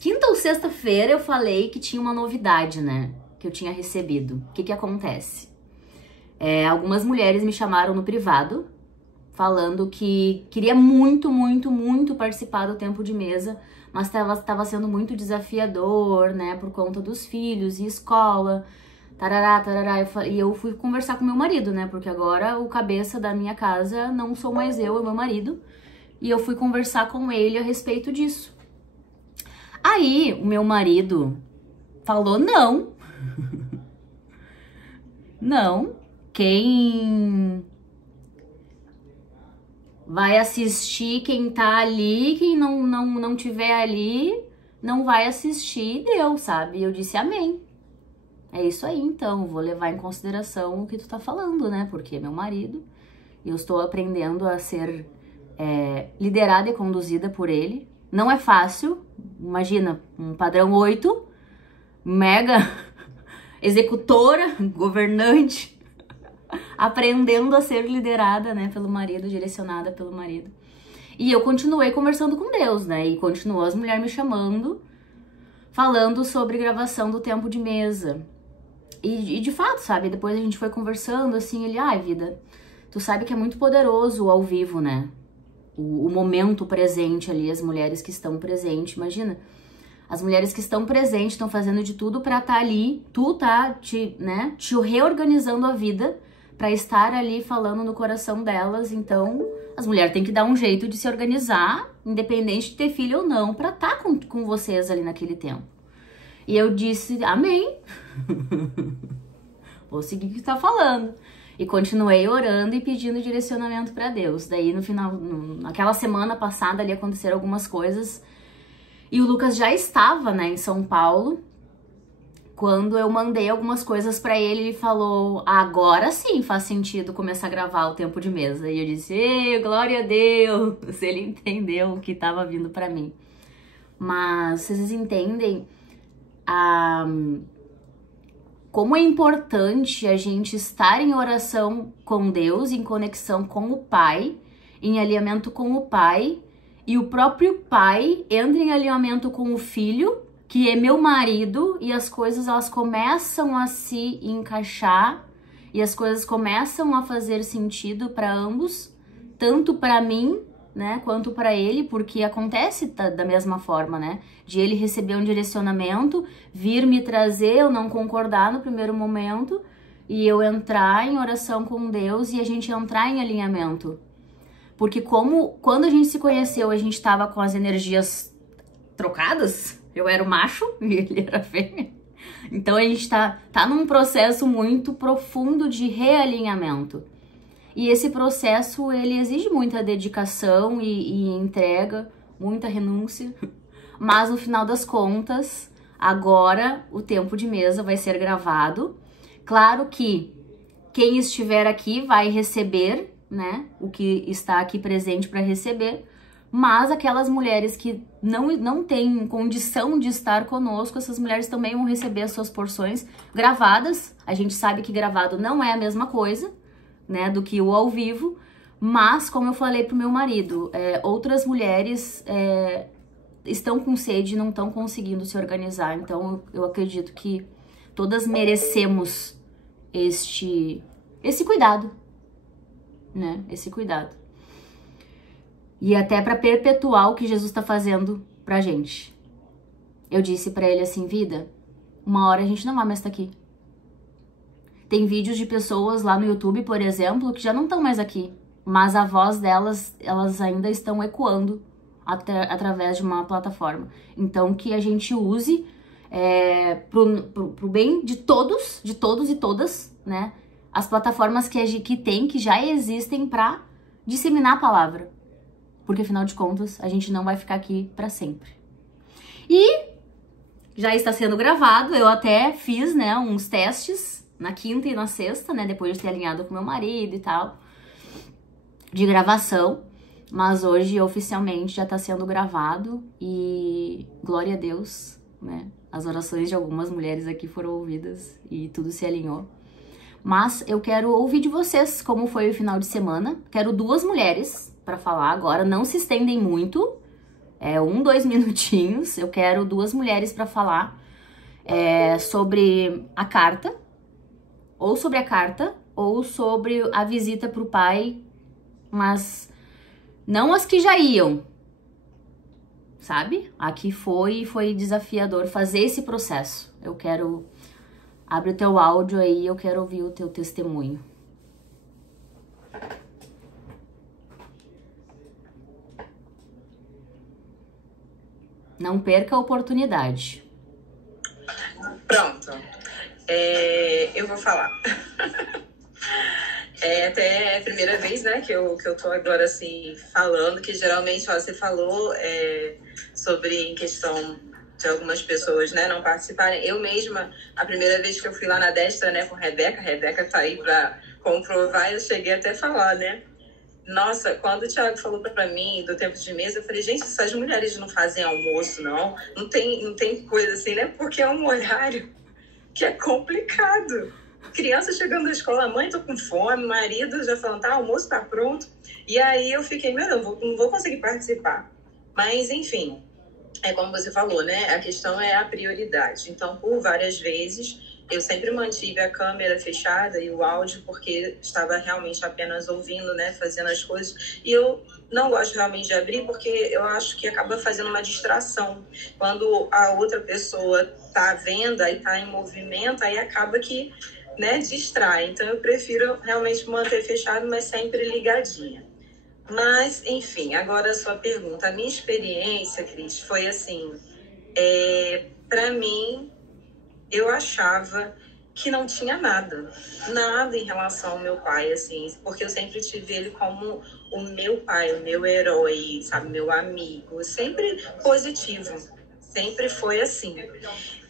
quinta ou sexta-feira eu falei que tinha uma novidade, né? Que eu tinha recebido. O que acontece? Algumas mulheres me chamaram no privado, falando que queria muito, muito, muito participar do tempo de mesa, mas estava sendo muito desafiador, né? Por conta dos filhos e escola, tarará, tarará. E eu fui conversar com meu marido, né? Porque agora o cabeça da minha casa não sou mais eu, é meu marido. E eu fui conversar com ele a respeito disso. Aí, o meu marido falou não. Não. Quem vai assistir, quem tá ali, quem não tiver ali, não vai assistir, deu, sabe? E eu disse amém. É isso aí, então, vou levar em consideração o que tu tá falando, né? Porque é meu marido, e eu estou aprendendo a ser liderada e conduzida por ele. Não é fácil, imagina, um padrão 8, mega executora, governante, aprendendo a ser liderada, né, pelo marido, direcionada pelo marido. E eu continuei conversando com Deus, né, e continuou as mulheres me chamando, falando sobre gravação do tempo de mesa. E de fato, sabe, depois a gente foi conversando, assim, ele, ai, vida, tu sabe que é muito poderoso ao vivo, né, o momento presente ali, as mulheres que estão presentes, imagina, as mulheres que estão presentes estão fazendo de tudo pra estar ali, tu tá te reorganizando a vida pra estar ali falando no coração delas. Então, as mulheres têm que dar um jeito de se organizar, independente de ter filho ou não, pra estar com vocês ali naquele tempo. E eu disse, amém. Vou seguir o que tu tá falando. E continuei orando e pedindo direcionamento pra Deus. Daí, no final, naquela semana passada ali aconteceram algumas coisas. E o Lucas já estava, né, em São Paulo, quando eu mandei algumas coisas pra ele, ele falou, agora sim faz sentido começar a gravar o tempo de mesa. E eu disse, ei, glória a Deus, ele entendeu o que estava vindo pra mim. Mas vocês entendem como é importante a gente estar em oração com Deus, em conexão com o Pai, em alinhamento com o Pai, e o próprio pai entra em alinhamento com o filho, que é meu marido, e as coisas elas começam a se encaixar, e as coisas começam a fazer sentido para ambos, tanto para mim, né, quanto para ele, porque acontece da mesma forma, né, de ele receber um direcionamento, vir me trazer, eu não concordar no primeiro momento, e eu entrar em oração com Deus e a gente entrar em alinhamento. Porque quando a gente se conheceu, a gente tava com as energias trocadas, eu era o macho e ele era a fêmea. Então a gente tá num processo muito profundo de realinhamento. E esse processo, ele exige muita dedicação e entrega, muita renúncia. Mas no final das contas, agora o tempo de mesa vai ser gravado. Claro que quem estiver aqui vai receber, né, o que está aqui presente para receber, mas aquelas mulheres que não têm condição de estar conosco, essas mulheres também vão receber as suas porções gravadas. A gente sabe que gravado não é a mesma coisa, né, do que o ao vivo, mas como eu falei pro meu marido, outras mulheres estão com sede e não estão conseguindo se organizar, então eu acredito que todas merecemos esse cuidado, né? Esse cuidado. E até para perpetuar o que Jesus está fazendo pra gente. Eu disse pra ele assim, vida, uma hora a gente não vai mais estar aqui. Tem vídeos de pessoas lá no YouTube, por exemplo, que já não estão mais aqui, mas a voz delas, elas ainda estão ecoando através de uma plataforma. Então que a gente use pro bem de todos e todas, né? As plataformas que já existem para disseminar a palavra. Porque, afinal de contas, a gente não vai ficar aqui para sempre. E já está sendo gravado, eu até fiz, né, uns testes na quinta e na sexta, né, depois de ter alinhado com meu marido e tal, de gravação. Mas hoje, oficialmente, já está sendo gravado e glória a Deus, né? As orações de algumas mulheres aqui foram ouvidas e tudo se alinhou. Mas eu quero ouvir de vocês como foi o final de semana. Quero 2 mulheres para falar agora, não se estendem muito. É 2 minutinhos. Eu quero 2 mulheres para falar sobre a carta, ou sobre a carta, ou sobre a visita pro pai, mas não as que já iam, sabe? Aqui foi desafiador fazer esse processo. Eu quero... Abre o teu áudio aí, eu quero ouvir o teu testemunho. Não perca a oportunidade. Pronto. Eu vou falar. Até a primeira vez, né, que eu tô agora, assim, falando, que geralmente, ó, você falou sobre em questão de algumas pessoas, né, não participarem. Eu mesma, a primeira vez que eu fui lá na Destra, né, com a Rebeca tá aí pra comprovar, eu cheguei até a falar, né. Nossa, quando o Thiago falou pra mim do tempo de mesa, eu falei, gente, essas mulheres não fazem almoço, não? Não tem coisa assim, né? Porque é um horário que é complicado. Criança chegando da escola, mãe, tô com fome, marido já falando, tá, almoço tá pronto. E aí eu fiquei, meu Deus, não vou conseguir participar. Mas, enfim, como você falou, né? A questão é a prioridade. Então, por várias vezes, eu sempre mantive a câmera fechada e o áudio, porque estava realmente apenas ouvindo, né? Fazendo as coisas. E eu não gosto realmente de abrir, porque eu acho que acaba fazendo uma distração. Quando a outra pessoa tá vendo, aí tá em movimento, aí acaba que, né, distrai. Então, eu prefiro realmente manter fechado, mas sempre ligadinha. Mas, enfim, agora a sua pergunta. A minha experiência, Cris, foi assim, para mim, eu achava que não tinha nada em relação ao meu pai, assim, porque eu sempre tive ele como o meu pai, o meu herói, sabe, meu amigo, sempre positivo, sempre foi assim.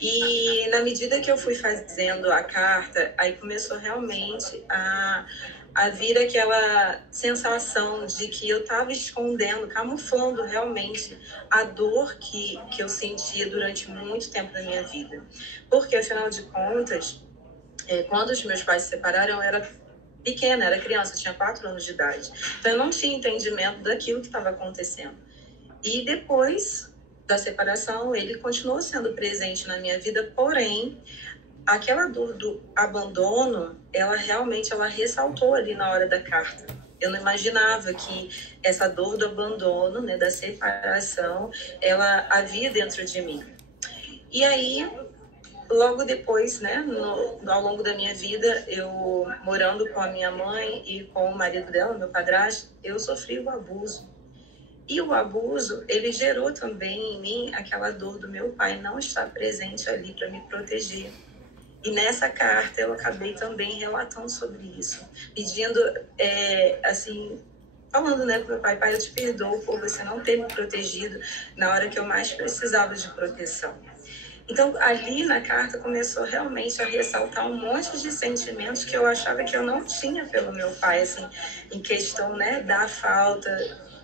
E na medida que eu fui fazendo a carta, aí começou realmente a vir aquela sensação de que eu estava escondendo, camuflando realmente a dor que eu sentia durante muito tempo da minha vida. Porque, afinal de contas, quando os meus pais se separaram, eu era pequena, era criança, tinha 4 anos de idade. Então, eu não tinha entendimento daquilo que estava acontecendo. E depois da separação, ele continuou sendo presente na minha vida, porém, aquela dor do abandono, ela realmente ressaltou ali na hora da carta. Eu não imaginava que essa dor do abandono, né, da separação, ela havia dentro de mim. E aí, logo depois, né, ao longo da minha vida, eu morando com a minha mãe e com o marido dela, meu padrasto, eu sofri o abuso. E o abuso, ele gerou também em mim aquela dor do meu pai não estar presente ali para me proteger. E nessa carta eu acabei também relatando sobre isso, pedindo, assim, falando, né, pro meu pai, pai, eu te perdoo por você não ter me protegido na hora que eu mais precisava de proteção. Então, ali na carta começou realmente a ressaltar um monte de sentimentos que eu achava que eu não tinha pelo meu pai, assim, em questão, né, da falta,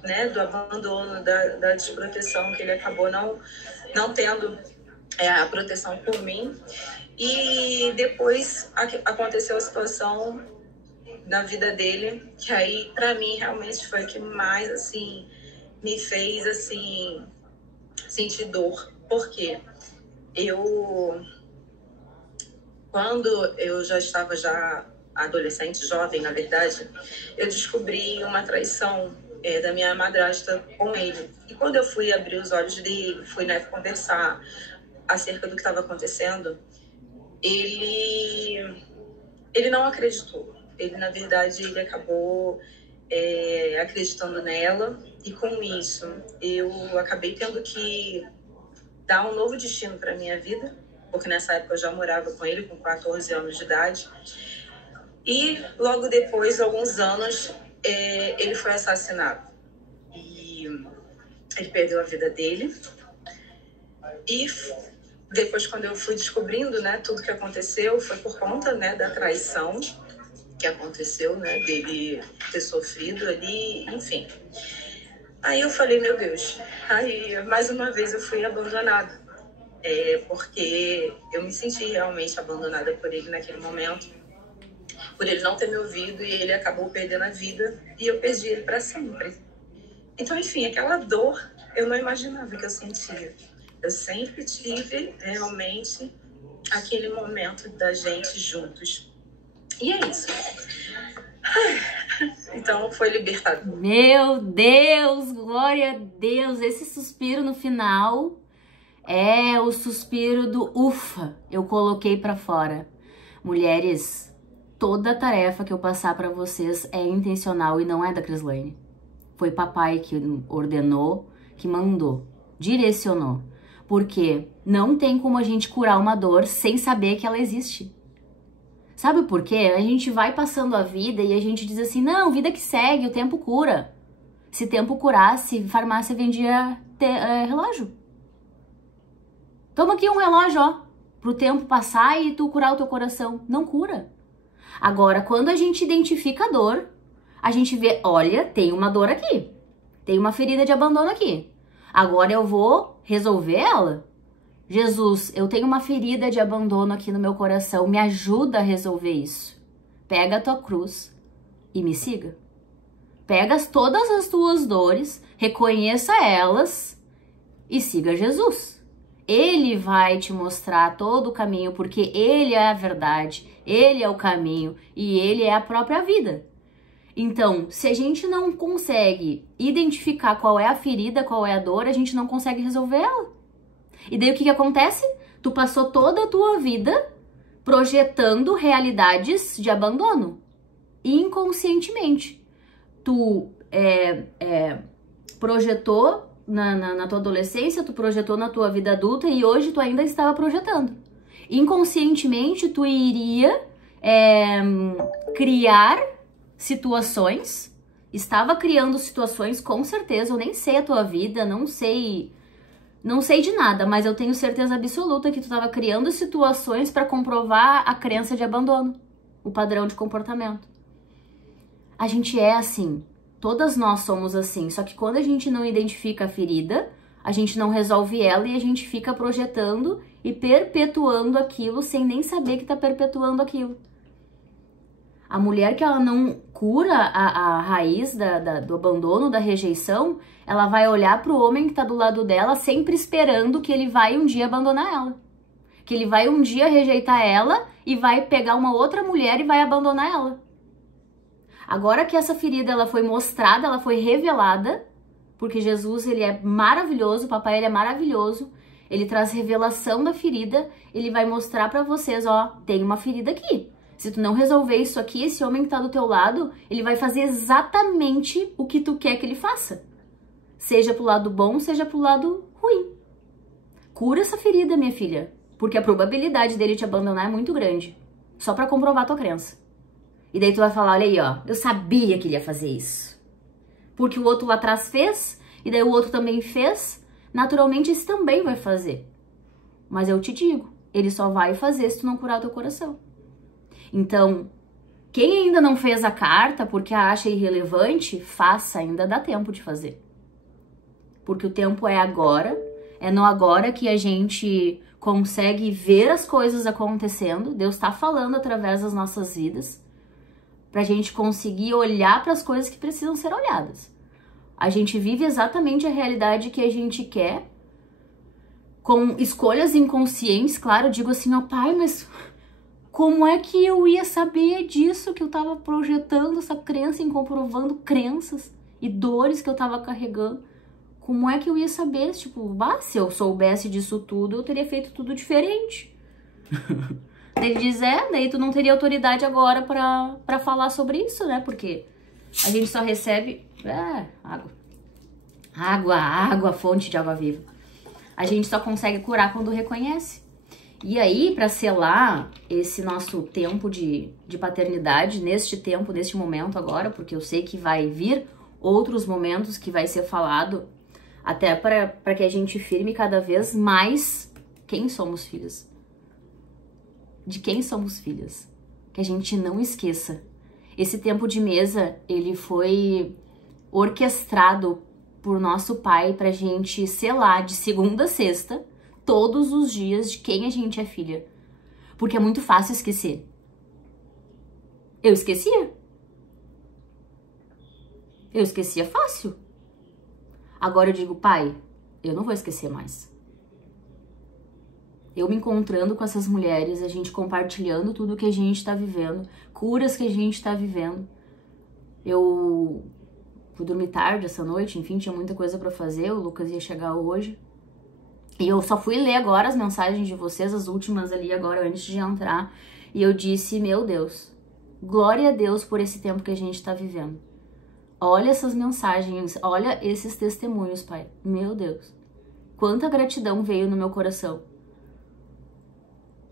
né, do abandono, da desproteção, que ele acabou não tendo a proteção por mim. E depois aconteceu a situação na vida dele, que aí, para mim, realmente foi o que mais, assim, me fez, assim, sentir dor. Por quê? Quando eu já estava adolescente, jovem, na verdade, eu descobri uma traição da minha madrasta com ele. E quando eu fui abrir os olhos dele, fui, né, conversar acerca do que estava acontecendo, ele não acreditou. Ele, na verdade, ele acabou acreditando nela, e com isso eu acabei tendo que dar um novo destino para minha vida, porque nessa época eu já morava com ele, com 14 anos de idade. E logo depois, alguns anos, ele foi assassinado. E ele perdeu a vida dele. E depois, quando eu fui descobrindo, né, tudo que aconteceu, foi por conta, né, da traição que aconteceu, né, dele ter sofrido ali, enfim. Aí eu falei, meu Deus, aí mais uma vez eu fui abandonada, porque eu me senti realmente abandonada por ele naquele momento, por ele não ter me ouvido, e ele acabou perdendo a vida, e eu perdi ele para sempre. Então, enfim, aquela dor eu não imaginava que eu sentia. Eu sempre tive realmente aquele momento da gente juntos. E é isso. Então foi libertador. Meu Deus, glória a Deus. Esse suspiro no final é o suspiro do ufa, eu coloquei pra fora. Mulheres, toda a tarefa que eu passar pra vocês é intencional e não é da Crislane. Foi papai que ordenou, que mandou, direcionou. Porque não tem como a gente curar uma dor sem saber que ela existe. Sabe por quê? A gente vai passando a vida e a gente diz assim, não, vida que segue, o tempo cura. Se tempo curasse, farmácia vendia relógio. Toma aqui um relógio, ó, pro tempo passar e tu curar o teu coração. Não cura. Agora, quando a gente identifica a dor, a gente vê, olha, tem uma dor aqui. Tem uma ferida de abandono aqui. Agora eu vou resolver ela. Jesus, eu tenho uma ferida de abandono aqui no meu coração, me ajuda a resolver isso. Pega a tua cruz e me siga. Pega todas as tuas dores, reconheça elas e siga Jesus. Ele vai te mostrar todo o caminho, porque Ele é a verdade, Ele é o caminho e Ele é a própria vida. Então, se a gente não consegue identificar qual é a ferida, qual é a dor, a gente não consegue resolver ela. E daí o que acontece? Tu passou toda a tua vida projetando realidades de abandono. Inconscientemente. Tu projetou na tua adolescência, tu projetou na tua vida adulta e hoje tu ainda estava projetando. Inconscientemente tu iria criar situações, estava criando situações, com certeza, eu nem sei a tua vida, não sei de nada, mas eu tenho certeza absoluta que tu estava criando situações para comprovar a crença de abandono, o padrão de comportamento. A gente é assim, todas nós somos assim, só que quando a gente não identifica a ferida, a gente não resolve ela e a gente fica projetando e perpetuando aquilo sem nem saber que está perpetuando aquilo. A mulher que ela não cura a raiz do abandono, da rejeição, ela vai olhar pro homem que tá do lado dela sempre esperando que ele vai um dia abandonar ela. Que ele vai um dia rejeitar ela e vai pegar uma outra mulher e vai abandonar ela. Agora que essa ferida ela foi mostrada, ela foi revelada, porque Jesus ele é maravilhoso, o papai ele é maravilhoso, ele traz revelação da ferida, ele vai mostrar pra vocês, ó, tem uma ferida aqui. Se tu não resolver isso aqui, esse homem que tá do teu lado, ele vai fazer exatamente o que tu quer que ele faça. Seja pro lado bom, seja pro lado ruim. Cura essa ferida, minha filha, porque a probabilidade dele te abandonar é muito grande. Só pra comprovar tua crença. E daí tu vai falar, olha aí, ó, eu sabia que ele ia fazer isso. Porque o outro lá atrás fez, e daí o outro também fez, naturalmente esse também vai fazer. Mas eu te digo, ele só vai fazer se tu não curar o teu coração. Então, quem ainda não fez a carta porque a acha irrelevante, faça, ainda dá tempo de fazer. Porque o tempo é agora, é no agora que a gente consegue ver as coisas acontecendo, Deus está falando através das nossas vidas, pra gente conseguir olhar para as coisas que precisam ser olhadas. A gente vive exatamente a realidade que a gente quer, com escolhas inconscientes, claro, eu digo assim, ó pai, mas como é que eu ia saber disso, que eu tava projetando essa crença, comprovando crenças e dores que eu tava carregando? Como é que eu ia saber? Tipo, se eu soubesse disso tudo, eu teria feito tudo diferente. Ele diz, daí tu não teria autoridade agora pra falar sobre isso, né? Porque a gente só recebe... água, fonte de água viva. A gente só consegue curar quando reconhece. E aí, para selar esse nosso tempo de paternidade, neste tempo, neste momento agora, porque eu sei que vai vir outros momentos que vai ser falado, até para que a gente firme cada vez mais quem somos filhos. De quem somos filhas. Que a gente não esqueça. Esse tempo de mesa, ele foi orquestrado por nosso pai pra gente selar de segunda a sexta, todos os dias de quem a gente é filha. Porque é muito fácil esquecer. Eu esquecia. Eu esquecia fácil. Agora eu digo, pai, eu não vou esquecer mais. Eu me encontrando com essas mulheres, a gente compartilhando tudo que a gente tá vivendo, curas que a gente tá vivendo. Eu fui dormir tarde essa noite, enfim, tinha muita coisa pra fazer, o Lucas ia chegar hoje. E eu só fui ler agora as mensagens de vocês, as últimas ali agora, antes de entrar. E eu disse, meu Deus, glória a Deus por esse tempo que a gente tá vivendo. Olha essas mensagens, olha esses testemunhos, pai. Meu Deus, quanta gratidão veio no meu coração.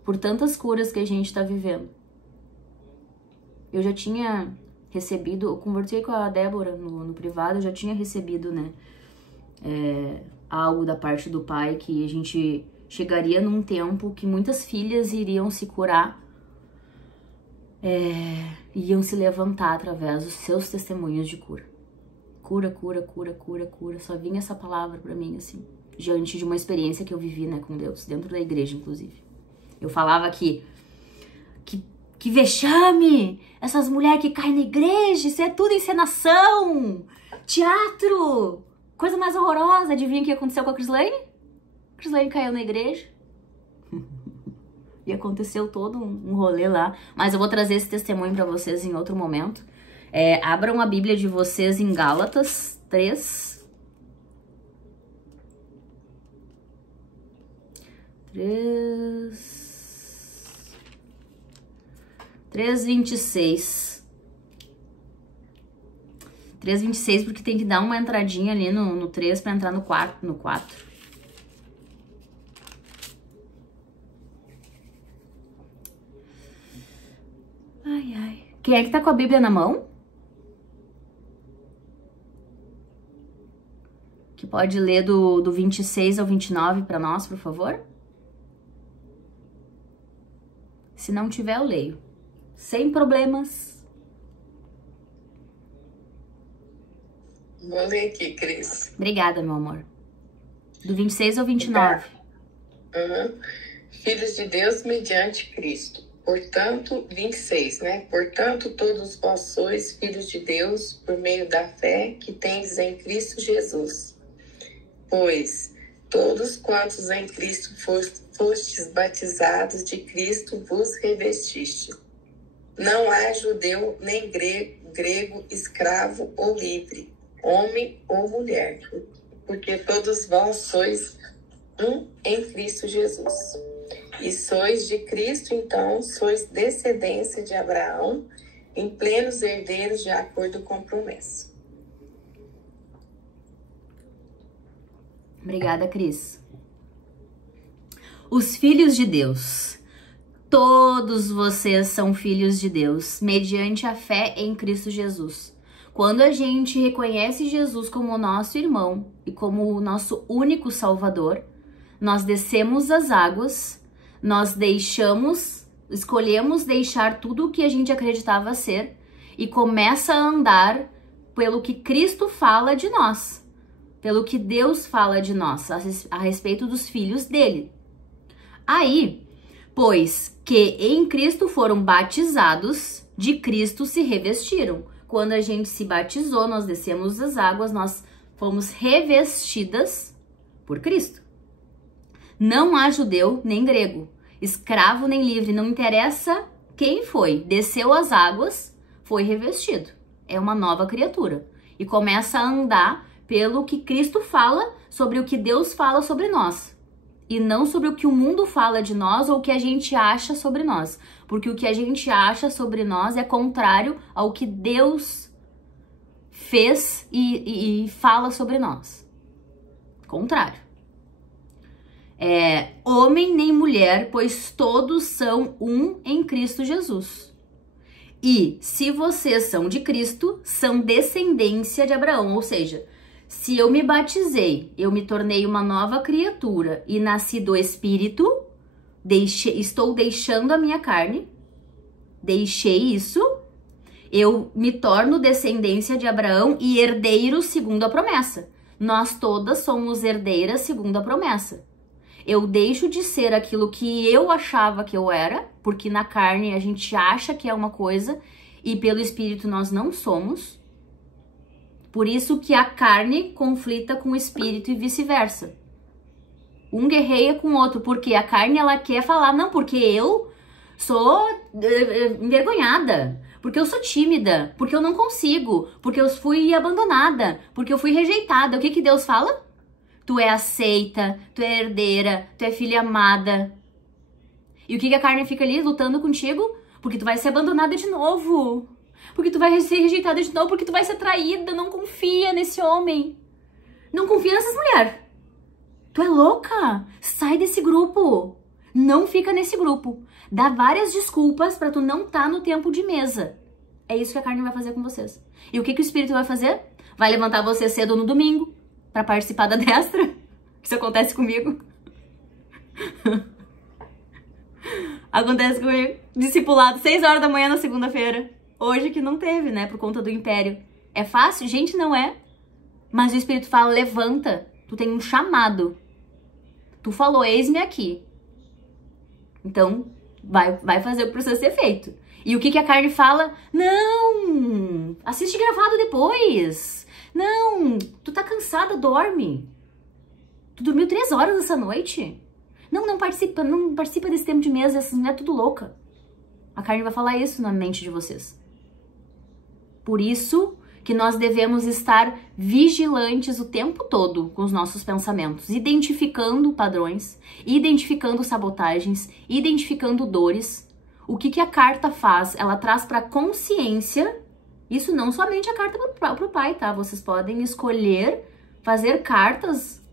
Por tantas curas que a gente tá vivendo. Eu já tinha recebido, eu conversei com a Débora no privado, eu já tinha recebido, né, algo da parte do pai, que a gente chegaria num tempo que muitas filhas iriam se curar, iam se levantar através dos seus testemunhos de cura. Cura, cura, cura, cura, cura. Só vinha essa palavra pra mim, assim, diante de uma experiência que eu vivi, né, com Deus, dentro da igreja, inclusive. Eu falava que vexame! Essas mulheres que caem na igreja, isso é tudo encenação! Teatro! Coisa mais horrorosa. Adivinha o que aconteceu com a Crislane? A Crislane caiu na igreja. E aconteceu todo um rolê lá. Mas eu vou trazer esse testemunho pra vocês em outro momento. Abram a Bíblia de vocês em Gálatas 3. 3:26. 3:26, porque tem que dar uma entradinha ali no 3 pra entrar no 4. Ai, ai. Quem é que tá com a Bíblia na mão? Que pode ler do 26 ao 29 pra nós, por favor? Se não tiver, eu leio. Sem problemas. Vou ler aqui, Cris. Obrigada, meu amor. Do 26 ao 29. Filhos de Deus mediante Cristo. Portanto, 26, né? Portanto, todos vós sois filhos de Deus por meio da fé que tendes em Cristo Jesus. Pois todos quantos em Cristo fostes batizados, de Cristo vos revestiste. Não há judeu nem grego, escravo ou livre, homem ou mulher, porque todos vós sois um em Cristo Jesus. E sois de Cristo, então, sois descendência de Abraão, em plenos herdeiros de acordo com a promessa. Obrigada, Cris. Os filhos de Deus. Todos vocês são filhos de Deus, mediante a fé em Cristo Jesus. Quando a gente reconhece Jesus como nosso irmão e como o nosso único Salvador, nós descemos as águas, nós escolhemos deixar tudo o que a gente acreditava ser e começa a andar pelo que Cristo fala de nós, pelo que Deus fala de nós, a respeito dos filhos dele. Aí, pois que em Cristo foram batizados, de Cristo se revestiram. Quando a gente se batizou, nós descemos as águas, nós fomos revestidas por Cristo. Não há judeu nem grego, escravo nem livre, não interessa quem foi, desceu as águas, foi revestido. É uma nova criatura e começa a andar pelo que Cristo fala, sobre o que Deus fala sobre nós. E não sobre o que o mundo fala de nós ou o que a gente acha sobre nós. Porque o que a gente acha sobre nós é contrário ao que Deus fez e fala sobre nós. Contrário. Homem nem mulher, pois todos são um em Cristo Jesus. E se vocês são de Cristo, são descendência de Abraão. Ou seja, se eu me batizei, eu me tornei uma nova criatura e nasci do Espírito, estou deixando a minha carne, deixei isso, eu me torno descendência de Abraão e herdeiro segundo a promessa. Nós todas somos herdeiras segundo a promessa. Eu deixo de ser aquilo que eu achava que eu era, porque na carne a gente acha que é uma coisa e pelo Espírito nós não somos. Por isso que a carne conflita com o espírito e vice-versa. Um guerreia com o outro, porque a carne ela quer falar, não, porque eu sou envergonhada, porque eu sou tímida, porque eu não consigo, porque eu fui abandonada, porque eu fui rejeitada. O que que Deus fala? Tu é aceita, tu é herdeira, tu é filha amada. E o que que a carne fica ali lutando contigo? Porque tu vai ser abandonada de novo. Porque tu vai ser rejeitada de novo, porque tu vai ser traída. Não confia nesse homem. Não confia nessas mulheres. Tu é louca? Sai desse grupo. Não fica nesse grupo. Dá várias desculpas pra tu não tá no tempo de mesa. É isso que a carne vai fazer com vocês. E o que que o espírito vai fazer? Vai levantar você cedo no domingo pra participar da destra. Isso acontece comigo. Acontece comigo. Discipulado, 6 horas da manhã na segunda-feira. Hoje que não teve, né? Por conta do império. É fácil? Gente, não é. Mas o Espírito fala, levanta. Tu tem um chamado. Tu falou, eis-me aqui. Então, vai fazer o processo ser feito. E o que que a carne fala? Não! Assiste gravado depois. Não! Tu tá cansada, dorme. Tu dormiu 3 horas essa noite? Não participa desse tempo de mesa, essas mulheres tudo louca. A carne vai falar isso na mente de vocês. Por isso que nós devemos estar vigilantes o tempo todo com os nossos pensamentos, identificando padrões, identificando sabotagens, identificando dores. O que que a carta faz? Ela traz para consciência, isso não somente a carta pro pai, tá? Vocês podem escolher fazer cartas,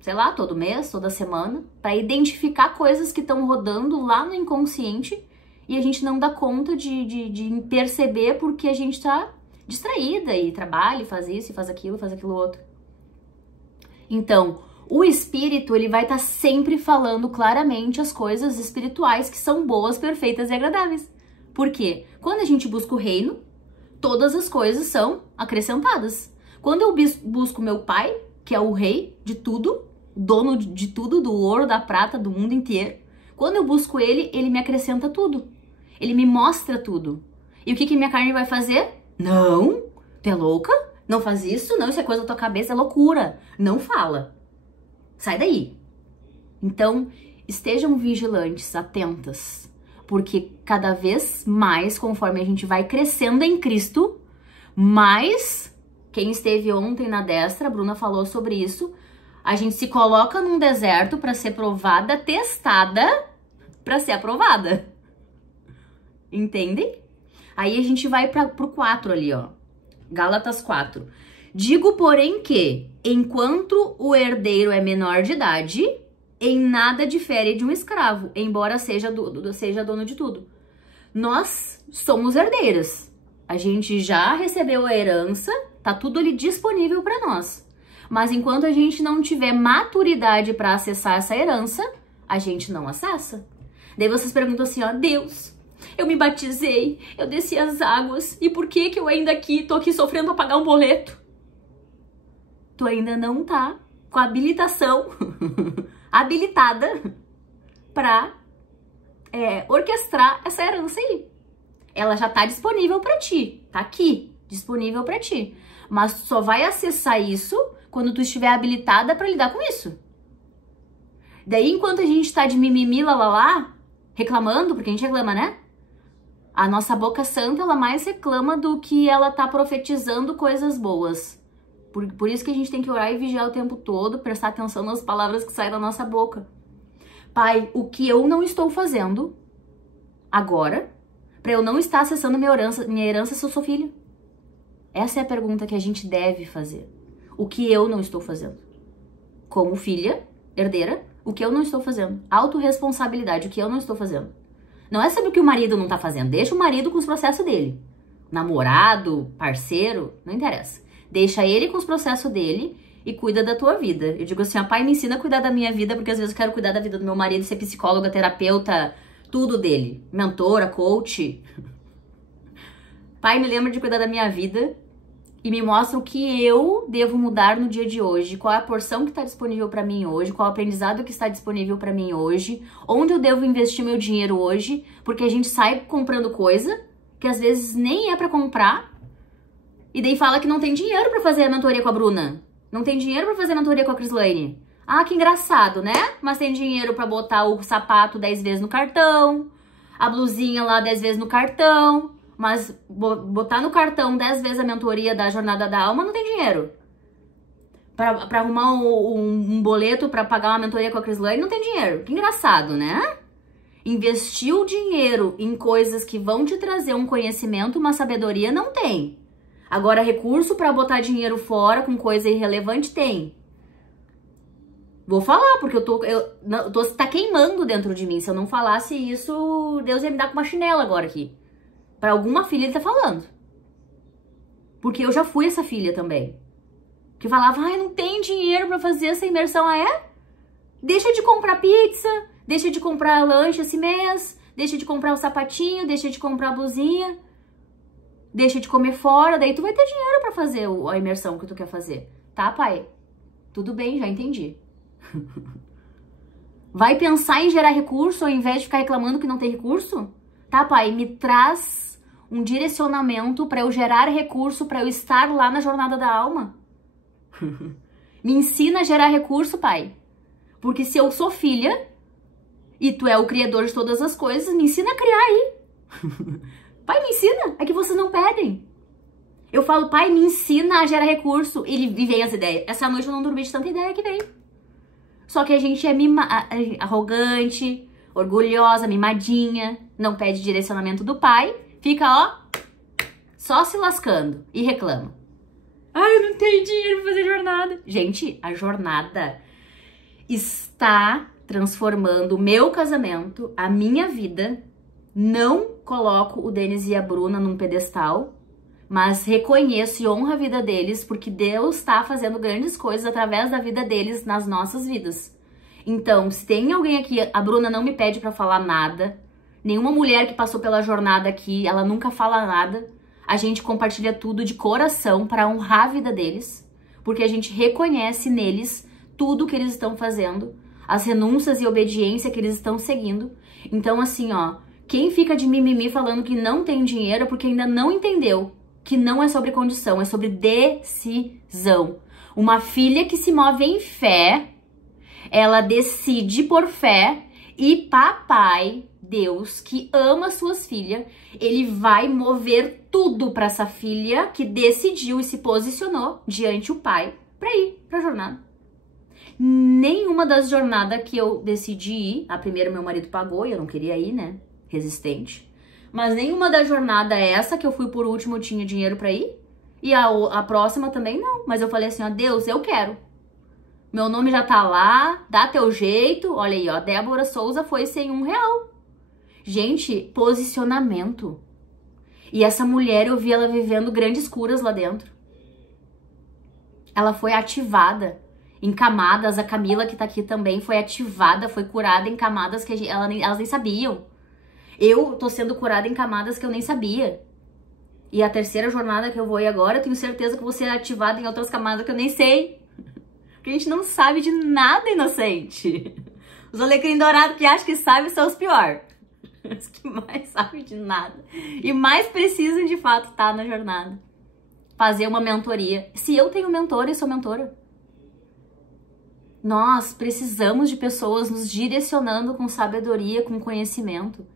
sei lá, todo mês, toda semana, para identificar coisas que estão rodando lá no inconsciente e a gente não dá conta de perceber porque a gente tá distraída e trabalha, e faz isso, e faz aquilo outro. Então, o espírito, ele vai estar sempre falando claramente as coisas espirituais que são boas, perfeitas e agradáveis. Por quê? Quando a gente busca o reino, todas as coisas são acrescentadas. Quando eu busco meu pai, que é o rei de tudo, dono de tudo, do ouro, da prata, do mundo inteiro, quando eu busco ele, ele me acrescenta tudo. Ele me mostra tudo. E o que que minha carne vai fazer? Não, tu é louca? Não faz isso, não, isso é coisa da tua cabeça, é loucura. Não fala. Sai daí. Então, estejam vigilantes, atentas. Porque cada vez mais, conforme a gente vai crescendo em Cristo, mais, quem esteve ontem na destra, a Bruna falou sobre isso, a gente se coloca num deserto para ser provada, testada, para ser aprovada. Entendem? Aí a gente vai pro 4 ali, ó. Gálatas 4. Digo, porém, que, enquanto o herdeiro é menor de idade, em nada difere de um escravo, embora seja dono de tudo. Nós somos herdeiras. A gente já recebeu a herança, tá tudo ali disponível para nós. Mas enquanto a gente não tiver maturidade para acessar essa herança, a gente não acessa. Daí vocês perguntam assim, ó, Deus, eu me batizei, eu desci as águas, e por que que eu ainda tô aqui sofrendo pra pagar um boleto? Tu ainda não tá com a habilitação habilitada pra orquestrar essa herança aí. Ela já tá disponível pra ti, tá aqui, disponível pra ti. Mas tu só vai acessar isso quando tu estiver habilitada pra lidar com isso. Daí, enquanto a gente tá de mimimi, lalala, reclamando, porque a gente reclama, né? A nossa boca santa, ela mais reclama do que ela tá profetizando coisas boas. Por isso que a gente tem que orar e vigiar o tempo todo, prestar atenção nas palavras que saem da nossa boca. Pai, o que eu não estou fazendo agora, para eu não estar acessando minha herança se eu sou filho? Essa é a pergunta que a gente deve fazer. O que eu não estou fazendo? Como filha, herdeira, o que eu não estou fazendo? Autorresponsabilidade, o que eu não estou fazendo? Não é sobre o que o marido não tá fazendo. Deixa o marido com os processos dele. Namorado, parceiro, não interessa. Deixa ele com os processos dele e cuida da tua vida. Eu digo assim, pai, me ensina a cuidar da minha vida, porque às vezes eu quero cuidar da vida do meu marido, ser psicóloga, terapeuta, tudo dele. Mentora, coach. Pai, me lembra de cuidar da minha vida e me mostra o que eu devo mudar no dia de hoje, qual é a porção que está disponível para mim hoje, qual é o aprendizado que está disponível para mim hoje, onde eu devo investir meu dinheiro hoje, porque a gente sai comprando coisa que às vezes nem é para comprar, E daí fala que não tem dinheiro pra fazer a mentoria com a Bruna. Não tem dinheiro pra fazer a mentoria com a Crislaine. Ah, que engraçado, né? Mas tem dinheiro pra botar o sapato 10 vezes no cartão, a blusinha lá 10 vezes no cartão, mas botar no cartão 10 vezes a mentoria da Jornada da Alma não tem dinheiro. Pra arrumar um boleto pra pagar uma mentoria com a Crislaine não tem dinheiro. Que engraçado, né? Investir o dinheiro em coisas que vão te trazer um conhecimento, uma sabedoria, não tem. Agora, recurso pra botar dinheiro fora com coisa irrelevante, tem. Vou falar, porque tá queimando dentro de mim. Se eu não falasse isso, Deus ia me dar com uma chinela agora aqui. Pra alguma filha ele tá falando. Porque eu já fui essa filha também. Que falava, ai, não tem dinheiro pra fazer essa imersão. Ah, é? Deixa de comprar pizza, deixa de comprar lanche esse mês, deixa de comprar o sapatinho, deixa de comprar a blusinha, deixa de comer fora, daí tu vai ter dinheiro pra fazer a imersão que tu quer fazer. Tá, pai? Tudo bem, já entendi. Vai pensar em gerar recurso ao invés de ficar reclamando que não tem recurso? Tá, pai? Me traz um direcionamento pra eu gerar recurso, pra eu estar lá na Jornada da Alma. Me ensina a gerar recurso, pai. Porque se eu sou filha e tu é o criador de todas as coisas, me ensina a criar aí. Pai, me ensina. É que vocês não pedem. Eu falo, pai, me ensina a gerar recurso. E vem as ideias. Essa noite eu não dormi de tanta ideia que veio. Só que a gente é arrogante, orgulhosa, mimadinha, não pede direcionamento do pai, fica, ó, só se lascando e reclama. Ai, eu não tenho dinheiro pra fazer jornada. Gente, a jornada está transformando o meu casamento, a minha vida. Não coloco o Denis e a Bruna num pedestal, mas reconheço e honro a vida deles, porque Deus está fazendo grandes coisas através da vida deles nas nossas vidas. Então, se tem alguém aqui, a Bruna não me pede pra falar nada, nenhuma mulher que passou pela jornada aqui, ela nunca fala nada. A gente compartilha tudo de coração para honrar a vida deles, porque a gente reconhece neles tudo que eles estão fazendo, as renúncias e obediência que eles estão seguindo. Então, assim, ó, quem fica de mimimi falando que não tem dinheiro é porque ainda não entendeu que não é sobre condição, é sobre decisão. Uma filha que se move em fé, ela decide por fé, e papai, Deus, que ama suas filhas, ele vai mover tudo para essa filha que decidiu e se posicionou diante o pai para ir para a jornada. Nenhuma das jornadas que eu decidi ir, a primeira meu marido pagou e eu não queria ir, né? Resistente. Mas nenhuma da jornada essa que eu fui por último eu tinha dinheiro para ir. E a próxima também não. Mas eu falei assim, ó, Deus, eu quero. Meu nome já tá lá, dá teu jeito. Olha aí, ó, Débora Souza foi sem R$1. Gente, posicionamento. E essa mulher, eu vi ela vivendo grandes curas lá dentro. Ela foi ativada em camadas. A Camila, que tá aqui também, foi ativada, foi curada em camadas que elas nem sabiam. Eu tô sendo curada em camadas que eu nem sabia. E a terceira jornada que eu vou ir agora, eu tenho certeza que vou ser ativada em outras camadas que eu nem sei. Porque a gente não sabe de nada, inocente. Os alecrim dourados que acham que sabem são os piores. Os que mais sabem de nada. E mais precisam, de fato, estar na jornada. Fazer uma mentoria. Se eu tenho mentora e sou mentora. Nós precisamos de pessoas nos direcionando com sabedoria, com conhecimento.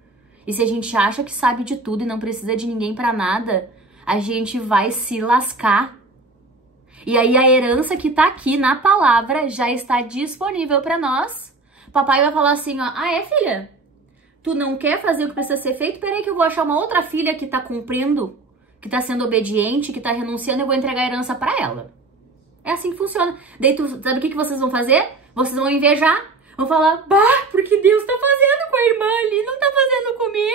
E se a gente acha que sabe de tudo e não precisa de ninguém pra nada, a gente vai se lascar. E aí a herança que tá aqui na palavra já está disponível pra nós. Papai vai falar assim, ó, ah é, filha? Tu não quer fazer o que precisa ser feito? Peraí que eu vou achar uma outra filha que tá cumprindo, que tá sendo obediente, que tá renunciando, eu vou entregar a herança pra ela. É assim que funciona. Daí sabe o que vocês vão fazer? Vocês vão invejar. Vão falar, bah, porque Deus tá fazendo com a irmã ali, não tá fazendo comigo.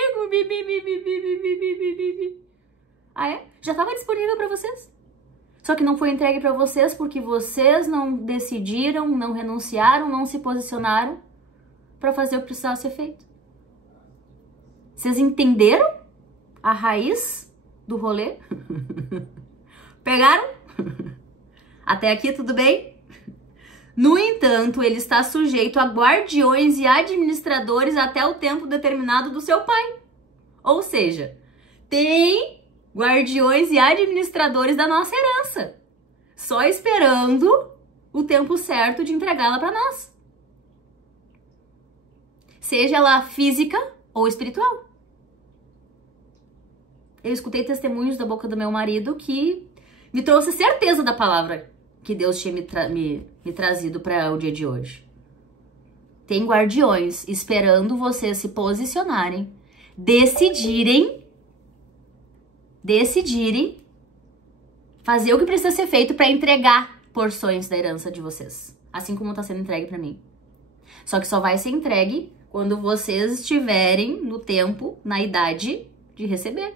Ah, é? Já tava disponível pra vocês. Só que não foi entregue pra vocês porque vocês não decidiram, não renunciaram, não se posicionaram pra fazer o que precisava ser feito. Vocês entenderam a raiz do rolê? Pegaram? Até aqui tudo bem? No entanto, ele está sujeito a guardiões e administradores até o tempo determinado do seu pai. Ou seja, tem guardiões e administradores da nossa herança, só esperando o tempo certo de entregá-la para nós. Seja ela física ou espiritual. Eu escutei testemunhos da boca do meu marido que me trouxe certeza da palavra que Deus tinha me trazido para o dia de hoje. Tem guardiões esperando vocês se posicionarem, decidirem fazer o que precisa ser feito para entregar porções da herança de vocês, assim como está sendo entregue para mim. Só que só vai ser entregue quando vocês estiverem no tempo, na idade de receber.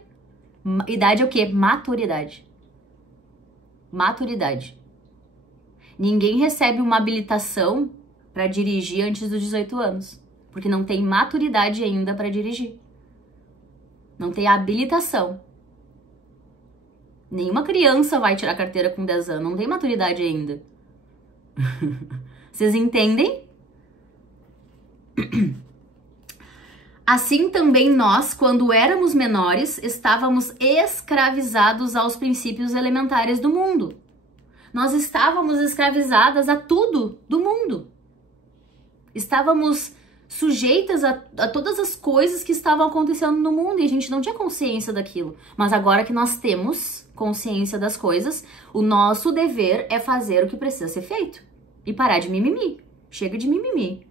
Idade é o quê? Maturidade. Maturidade. Ninguém recebe uma habilitação para dirigir antes dos 18 anos, porque não tem maturidade ainda para dirigir. Não tem habilitação. Nenhuma criança vai tirar carteira com 10 anos, não tem maturidade ainda. Vocês entendem? Assim também nós, quando éramos menores, estávamos escravizados aos princípios elementares do mundo. Nós estávamos escravizadas a tudo do mundo. Estávamos sujeitas a todas as coisas que estavam acontecendo no mundo e a gente não tinha consciência daquilo. Mas agora que nós temos consciência das coisas, o nosso dever é fazer o que precisa ser feito e parar de mimimi. Chega de mimimi.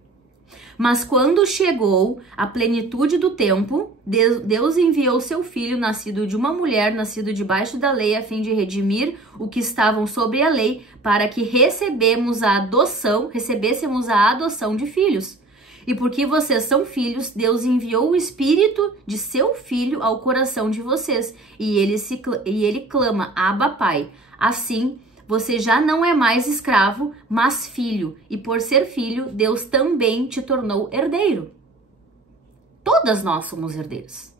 Mas quando chegou a plenitude do tempo, Deus enviou seu filho, nascido de uma mulher, nascido debaixo da lei, a fim de redimir o que estavam sobre a lei, para que recebêssemos a adoção de filhos. E porque vocês são filhos, Deus enviou o Espírito de seu Filho ao coração de vocês, e ele clama, Abba, Pai. Assim, você já não é mais escravo, mas filho. E por ser filho, Deus também te tornou herdeiro. Todas nós somos herdeiros.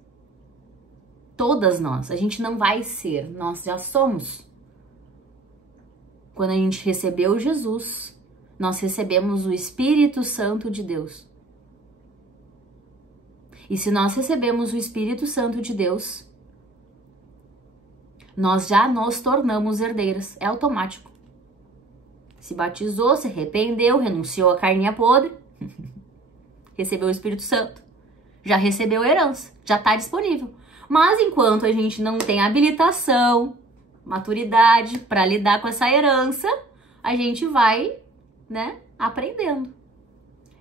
Todas nós. A gente não vai ser, nós já somos. Quando a gente recebeu Jesus, nós recebemos o Espírito Santo de Deus. E se nós recebemos o Espírito Santo de Deus, nós já nos tornamos herdeiras. É automático. Se batizou, se arrependeu, renunciou à carninha podre, recebeu o Espírito Santo, já recebeu a herança, já está disponível. Mas enquanto a gente não tem habilitação, maturidade para lidar com essa herança, a gente vai, aprendendo.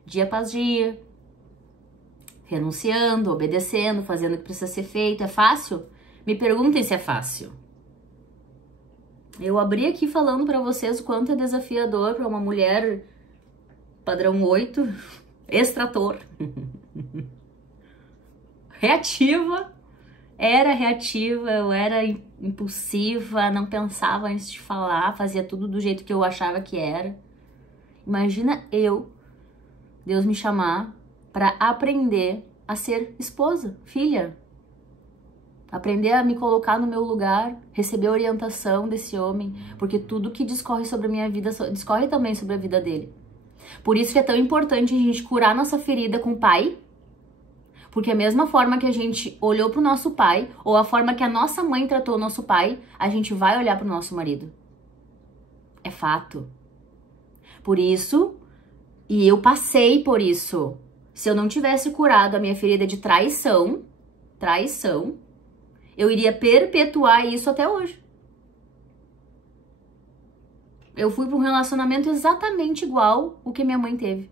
Dia após dia, renunciando, obedecendo, fazendo o que precisa ser feito. É fácil? Me perguntem se é fácil. Eu abri aqui falando pra vocês o quanto é desafiador pra uma mulher padrão 8, extrator, reativa. Era reativa, eu era impulsiva, não pensava antes de falar, fazia tudo do jeito que eu achava que era. Imagina Deus me chamar pra aprender a ser esposa, filha. Aprender a me colocar no meu lugar, receber orientação desse homem, porque tudo que discorre sobre a minha vida discorre também sobre a vida dele. Por isso que é tão importante a gente curar nossa ferida com o pai, porque a mesma forma que a gente olhou pro nosso pai, ou a forma que a nossa mãe tratou o nosso pai, a gente vai olhar pro nosso marido. É fato. Por isso, e eu passei por isso, se eu não tivesse curado a minha ferida de traição, eu iria perpetuar isso até hoje. Eu fui para um relacionamento exatamente igual o que minha mãe teve.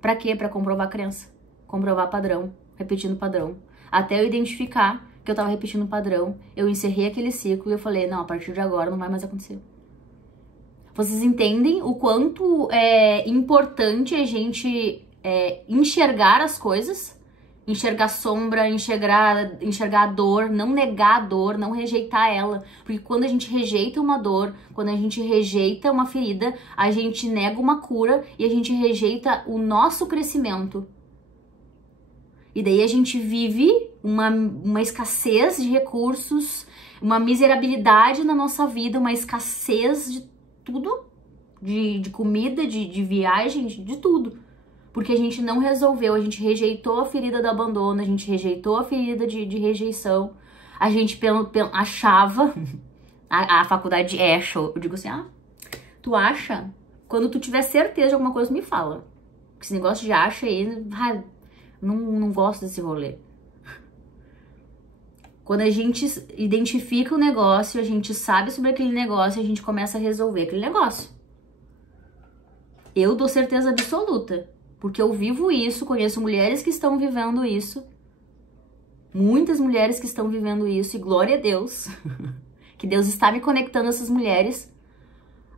Pra quê? Pra comprovar crença. Comprovar padrão. Repetindo padrão. Até eu identificar que eu tava repetindo padrão, eu encerrei aquele ciclo e eu falei, não, a partir de agora não vai mais acontecer. Vocês entendem o quanto é importante a gente enxergar as coisas? Enxergar sombra, enxergar a dor, não negar a dor, não rejeitar ela. Porque quando a gente rejeita uma dor, quando a gente rejeita uma ferida, a gente nega uma cura e a gente rejeita o nosso crescimento. E daí a gente vive uma escassez de recursos, uma miserabilidade na nossa vida, uma escassez de tudo, de comida, de viagem, de tudo. Porque a gente não resolveu, a gente rejeitou a ferida do abandono, a gente rejeitou a ferida de rejeição, a gente achava, a faculdade acha, eu digo assim, tu acha? Quando tu tiver certeza de alguma coisa, me fala. Porque esse negócio de acha aí, não gosto desse rolê. Quando a gente identifica o negócio, a gente sabe sobre aquele negócio, a gente começa a resolver aquele negócio. Eu dou certeza absoluta, porque eu vivo isso, conheço mulheres que estão vivendo isso, muitas mulheres que estão vivendo isso, e glória a Deus, que Deus está me conectando a essas mulheres,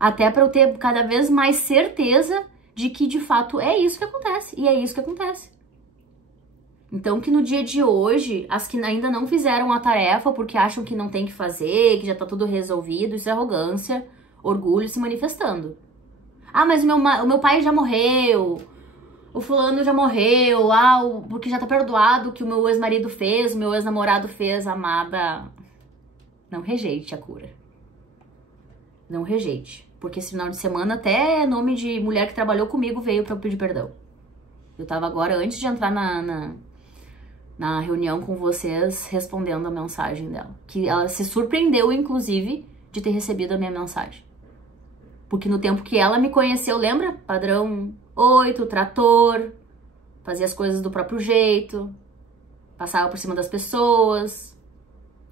até para eu ter cada vez mais certeza de que de fato é isso que acontece, e é isso que acontece. Então que no dia de hoje, as que ainda não fizeram a tarefa porque acham que não tem que fazer, que já tá tudo resolvido, isso é arrogância, orgulho se manifestando. Mas o meu pai já morreu, o fulano já morreu, porque já tá perdoado o que o meu ex-marido fez, o meu ex-namorado fez, amada. Não rejeite a cura. Não rejeite. Porque esse final de semana até nome de mulher que trabalhou comigo veio pra eu pedir perdão. Eu tava agora, antes de entrar na reunião com vocês, respondendo a mensagem dela. Que ela se surpreendeu, inclusive, de ter recebido a minha mensagem. Porque no tempo que ela me conheceu, lembra? Padrão 8, trator, fazia as coisas do próprio jeito, passava por cima das pessoas.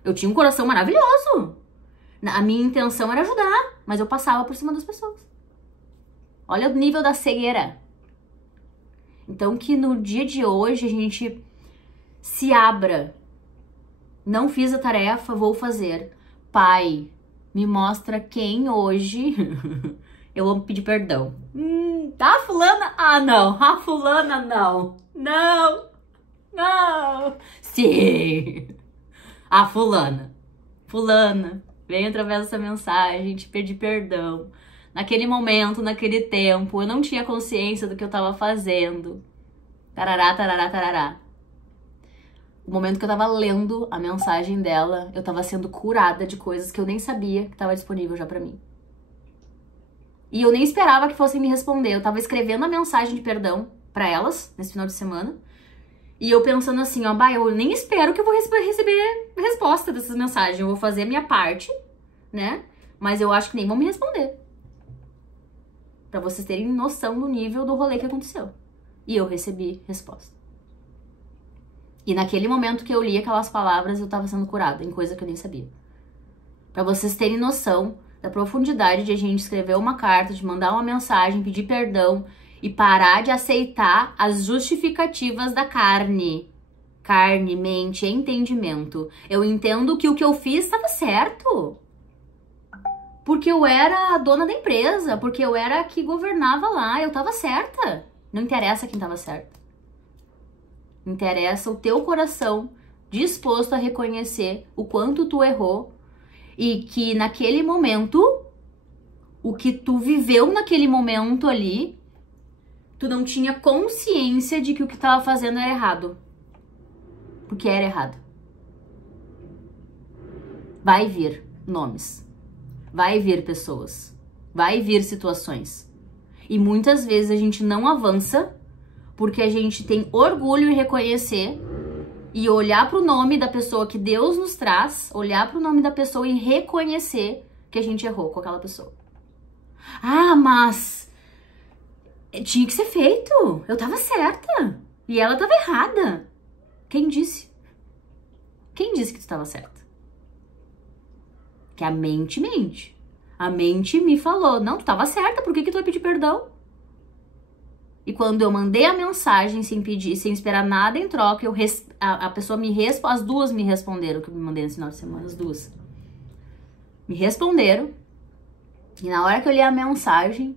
Eu tinha um coração maravilhoso. A minha intenção era ajudar, mas eu passava por cima das pessoas. Olha o nível da cegueira. Então que no dia de hoje a gente se abra. Não fiz a tarefa, vou fazer. Pai, me mostra quem hoje eu vou pedir perdão. A fulana? Não. A fulana, não. Não. Sim. A fulana. Fulana, vem através dessa mensagem te pedir perdão. Naquele momento, naquele tempo, eu não tinha consciência do que eu tava fazendo. Tarará, tarará, tarará. O momento que eu tava lendo a mensagem dela, eu tava sendo curada de coisas que eu nem sabia que tava disponível já pra mim. E eu nem esperava que fossem me responder. Eu tava escrevendo a mensagem de perdão pra elas, nesse final de semana. E eu pensando assim, eu nem espero que eu vou receber resposta dessas mensagens. Eu vou fazer a minha parte, né? Mas eu acho que nem vão me responder. Pra vocês terem noção do nível do rolê que aconteceu. E eu recebi resposta. E naquele momento que eu li aquelas palavras, eu tava sendo curada em coisa que eu nem sabia. Pra vocês terem noção da profundidade de a gente escrever uma carta, de mandar uma mensagem, pedir perdão e parar de aceitar as justificativas da carne. Carne, mente, entendimento. Eu entendo que o que eu fiz estava certo. Porque eu era a dona da empresa, porque eu era a que governava lá, eu tava certa. Não interessa quem tava certo. Interessa o teu coração disposto a reconhecer o quanto tu errou e que naquele momento, o que tu viveu naquele momento ali, tu não tinha consciência de que o que tava fazendo era errado. Porque era errado. Vai vir nomes. Vai vir pessoas. Vai vir situações. E muitas vezes a gente não avança porque a gente tem orgulho em reconhecer e olhar pro nome da pessoa que Deus nos traz, olhar pro nome da pessoa e reconhecer que a gente errou com aquela pessoa. Mas tinha que ser feito. Eu tava certa. E ela tava errada. Quem disse? Quem disse que tu tava certa? Que a mente mente. A mente me falou, não, tu tava certa, por que tu vai pedir perdão? E quando eu mandei a mensagem sem pedir, sem esperar nada em troca, a pessoa me respondeu, as duas me responderam, que eu me mandei nesse final de semana, as duas. Me responderam, e na hora que eu li a mensagem,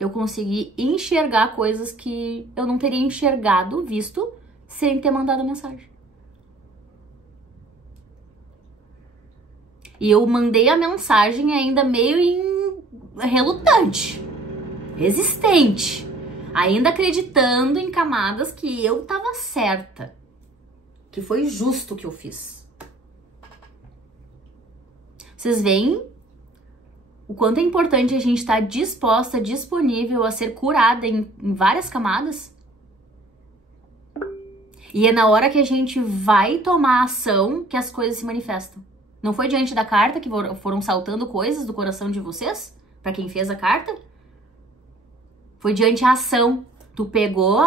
eu consegui enxergar coisas que eu não teria enxergado, visto, sem ter mandado a mensagem. E eu mandei a mensagem ainda meio relutante, resistente. Ainda acreditando em camadas que eu tava certa. Que foi justo o que eu fiz. Vocês veem o quanto é importante a gente estar disposta, disponível a ser curada em várias camadas? E é na hora que a gente vai tomar ação que as coisas se manifestam. Não foi diante da carta que foram saltando coisas do coração de vocês? Pra quem fez a carta? Foi diante da ação. Tu pegou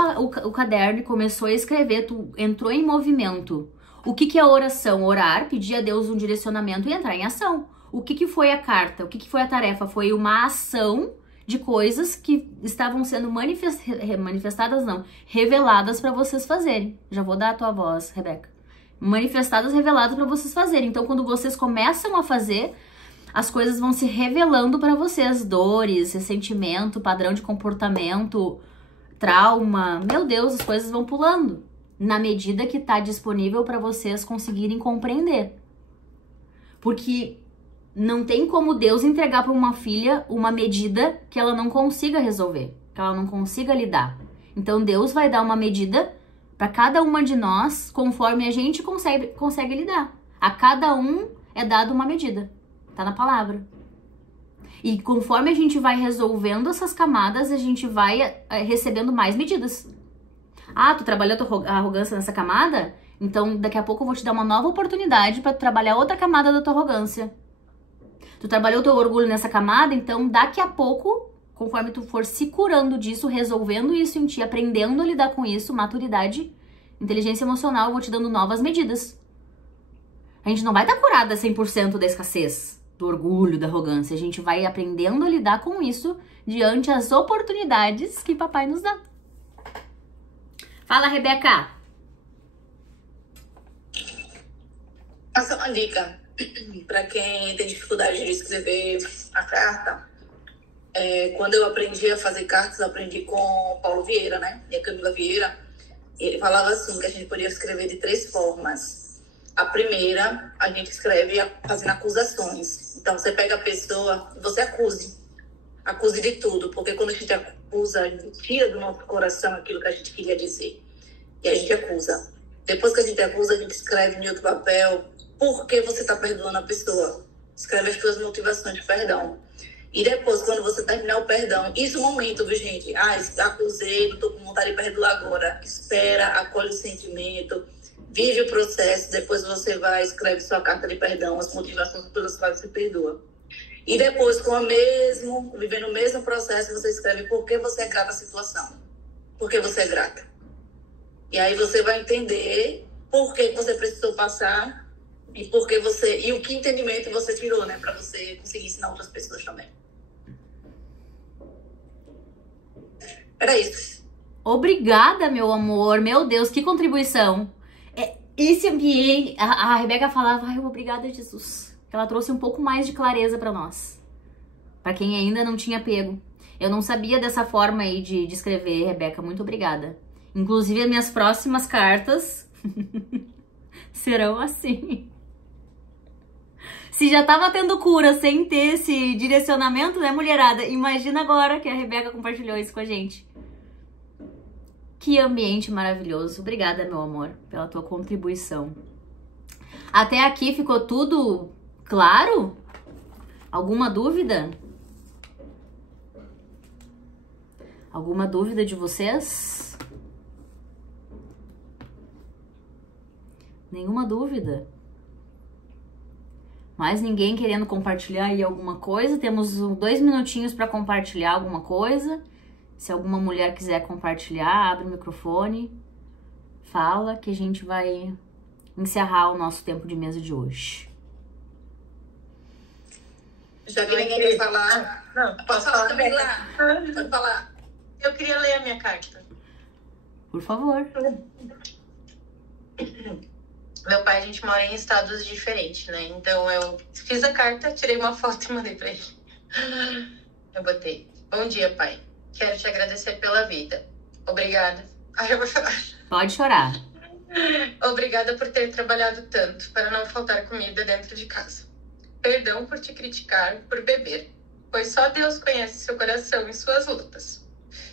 o caderno e começou a escrever, tu entrou em movimento. O que é oração? Orar, pedir a Deus um direcionamento e entrar em ação. O que foi a carta? O que foi a tarefa? Foi uma ação de coisas que estavam sendo manifestadas, não, reveladas para vocês fazerem. Já vou dar a tua voz, Rebeca. Manifestadas, reveladas para vocês fazerem. Então, quando vocês começam a fazer, as coisas vão se revelando para vocês. Dores, ressentimento, padrão de comportamento, trauma. Meu Deus, as coisas vão pulando. Na medida que tá disponível para vocês conseguirem compreender. Porque não tem como Deus entregar para uma filha uma medida que ela não consiga resolver, que ela não consiga lidar. Então Deus vai dar uma medida para cada uma de nós conforme a gente consegue lidar. A cada um é dado uma medida. Tá na palavra. E conforme a gente vai resolvendo essas camadas, a gente vai recebendo mais medidas. Ah, tu trabalhou a arrogância nessa camada? Então daqui a pouco eu vou te dar uma nova oportunidade para trabalhar outra camada da tua arrogância. Tu trabalhou o teu orgulho nessa camada, então daqui a pouco, conforme tu for se curando disso, resolvendo isso em ti, aprendendo a lidar com isso, maturidade, inteligência emocional, eu vou te dando novas medidas. A gente não vai estar curada 100% da escassez, do orgulho, da arrogância. A gente vai aprendendo a lidar com isso diante as oportunidades que papai nos dá. Fala, Rebeca! Passa uma dica. Para quem tem dificuldade de escrever a carta, quando eu aprendi a fazer cartas, eu aprendi com Paulo Vieira, né? E a Camila Vieira. Ele falava assim, que a gente podia escrever de 3 formas. A primeira, a gente escreve fazendo acusações. Então, você pega a pessoa e você acuse. Acuse de tudo, porque quando a gente acusa, a gente tira do nosso coração aquilo que a gente queria dizer. E a gente acusa. Depois que a gente acusa, a gente escreve em outro papel por que você está perdoando a pessoa. Escreve as suas motivações de perdão. E depois, quando você terminar o perdão, isso é o momento, viu, gente? Acusei, não estou com vontade de perdoar agora. Espera, acolhe o sentimento, vive o processo, depois você vai, escreve sua carta de perdão, as motivações pelas quais você perdoa. E depois, vivendo o mesmo processo, você escreve por que você é grata à situação. Por que você é grata. E aí você vai entender por que você precisou passar e o que entendimento você tirou, né? Para você conseguir ensinar outras pessoas também. Era isso. Obrigada, meu amor. Meu Deus, que contribuição. Esse ambiente... A Rebeca falava, obrigada, Jesus. Ela trouxe um pouco mais de clareza para nós. Para quem ainda não tinha pego. Eu não sabia dessa forma aí de escrever, Rebeca. Muito obrigada. Inclusive, as minhas próximas cartas serão assim. Se já tava tendo cura sem ter esse direcionamento, né, mulherada? Imagina agora que a Rebeca compartilhou isso com a gente. Que ambiente maravilhoso. Obrigada, meu amor, pela tua contribuição. Até aqui ficou tudo claro? Alguma dúvida? Alguma dúvida de vocês? Nenhuma dúvida? Mais ninguém querendo compartilhar aí alguma coisa? Temos 2 minutinhos para compartilhar alguma coisa. Se alguma mulher quiser compartilhar, abre o microfone, fala que a gente vai encerrar o nosso tempo de mesa de hoje. Já que ninguém quer falar. Não, posso falar também lá? Pode falar. Eu queria ler a minha carta. Por favor. Meu pai, a gente mora em estados diferentes, né? Então eu fiz a carta, tirei uma foto e mandei pra ele. Eu botei: bom dia, pai. Quero te agradecer pela vida. Obrigada. Ai, eu vou chorar. Pode chorar. Obrigada por ter trabalhado tanto para não faltar comida dentro de casa. Perdão por te criticar por beber, pois só Deus conhece seu coração e suas lutas.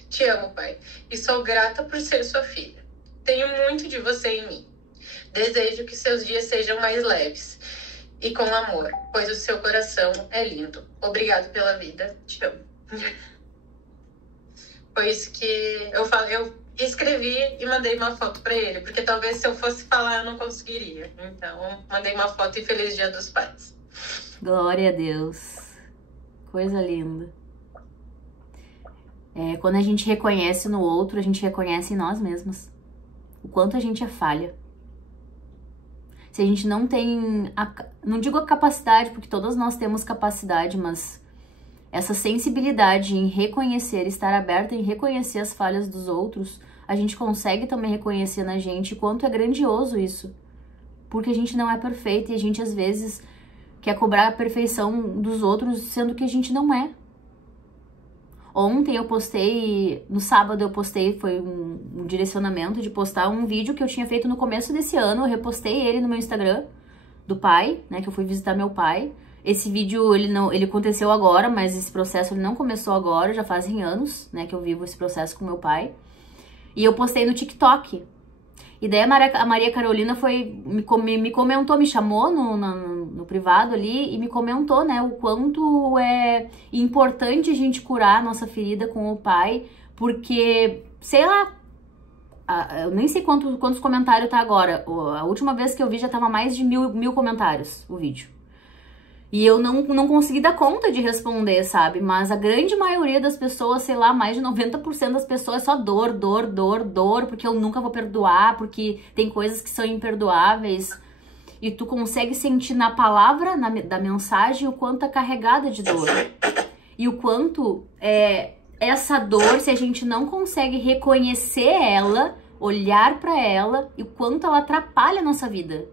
Te amo, pai, e sou grata por ser sua filha. Tenho muito de você em mim. Desejo que seus dias sejam mais leves e com amor, pois o seu coração é lindo. Obrigado pela vida. Te amo. Foi isso que eu falei. escrevi e mandei uma foto para ele, porque talvez se eu fosse falar eu não conseguiria. Então, mandei uma foto e Feliz Dia dos Pais. Glória a Deus. Coisa linda. Quando a gente reconhece no outro, a gente reconhece em nós mesmos. O quanto a gente é falha. Se a gente não tem, não digo a capacidade, porque todas nós temos capacidade, mas essa sensibilidade em reconhecer, estar aberta em reconhecer as falhas dos outros, a gente consegue também reconhecer na gente o quanto é grandioso isso. Porque a gente não é perfeito e a gente às vezes quer cobrar a perfeição dos outros, sendo que a gente não é. Ontem eu postei, no sábado eu postei, foi um direcionamento de postar um vídeo que eu tinha feito no começo desse ano, eu repostei ele no meu Instagram, do pai, né, que eu fui visitar meu pai. Esse vídeo, ele aconteceu agora, mas esse processo ele não começou agora, já fazem anos, né, que eu vivo esse processo com meu pai. E eu postei no TikTok. E daí a Maria Carolina me comentou, me chamou no privado ali e me comentou, né, o quanto é importante a gente curar a nossa ferida com o pai, porque, sei lá, eu nem sei quantos comentários tá agora. A última vez que eu vi já tava mais de mil comentários o vídeo. E eu não consegui dar conta de responder, sabe? Mas a grande maioria das pessoas, sei lá, mais de 90% das pessoas é só dor, dor, dor, dor, porque eu nunca vou perdoar, porque tem coisas que são imperdoáveis. E tu consegue sentir na palavra, da mensagem, o quanto é carregada de dor. E o quanto essa dor, se a gente não consegue reconhecer ela, olhar pra ela, e o quanto ela atrapalha a nossa vida.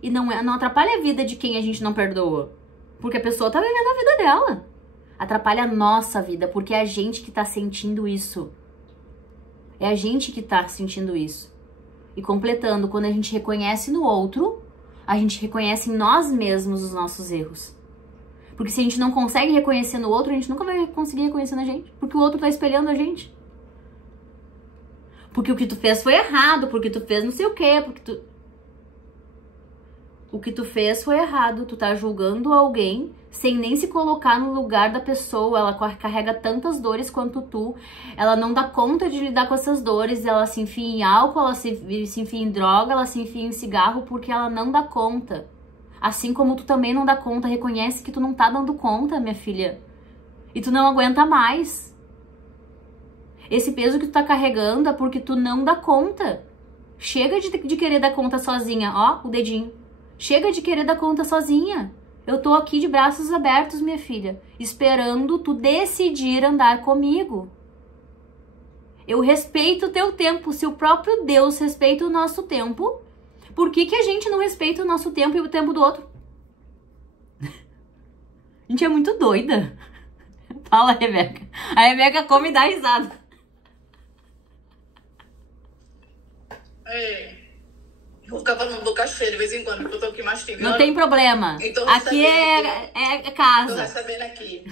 E não atrapalha a vida de quem a gente não perdoa. Porque a pessoa tá vivendo a vida dela. Atrapalha a nossa vida, porque é a gente que tá sentindo isso. É a gente que tá sentindo isso. E completando, quando a gente reconhece no outro, a gente reconhece em nós mesmos os nossos erros. Porque se a gente não consegue reconhecer no outro, a gente nunca vai conseguir reconhecer na gente. Porque o outro tá espelhando a gente. Porque o que tu fez foi errado, porque tu fez não sei o quê, O que tu fez foi errado, tu tá julgando alguém sem nem se colocar no lugar da pessoa, ela carrega tantas dores quanto tu, ela não dá conta de lidar com essas dores, ela se enfia em álcool, ela se enfia em droga, ela se enfia em cigarro porque ela não dá conta. Assim como tu também não dá conta, reconhece que tu não tá dando conta, minha filha, e tu não aguenta mais. Esse peso que tu tá carregando é porque tu não dá conta. Chega de querer dar conta sozinha, ó, o dedinho. Chega de querer dar conta sozinha. Eu tô aqui de braços abertos, minha filha, esperando tu decidir andar comigo. Eu respeito o teu tempo. Se o próprio Deus respeita o nosso tempo, por que a gente não respeita o nosso tempo e o tempo do outro? A gente é muito doida. Fala, Rebeca. A Rebeca come e dá risada. Vou ficar falando boca cheia de vez em quando, porque eu tô aqui mastigando. Não tem problema. Aqui é casa. Tô recebendo aqui.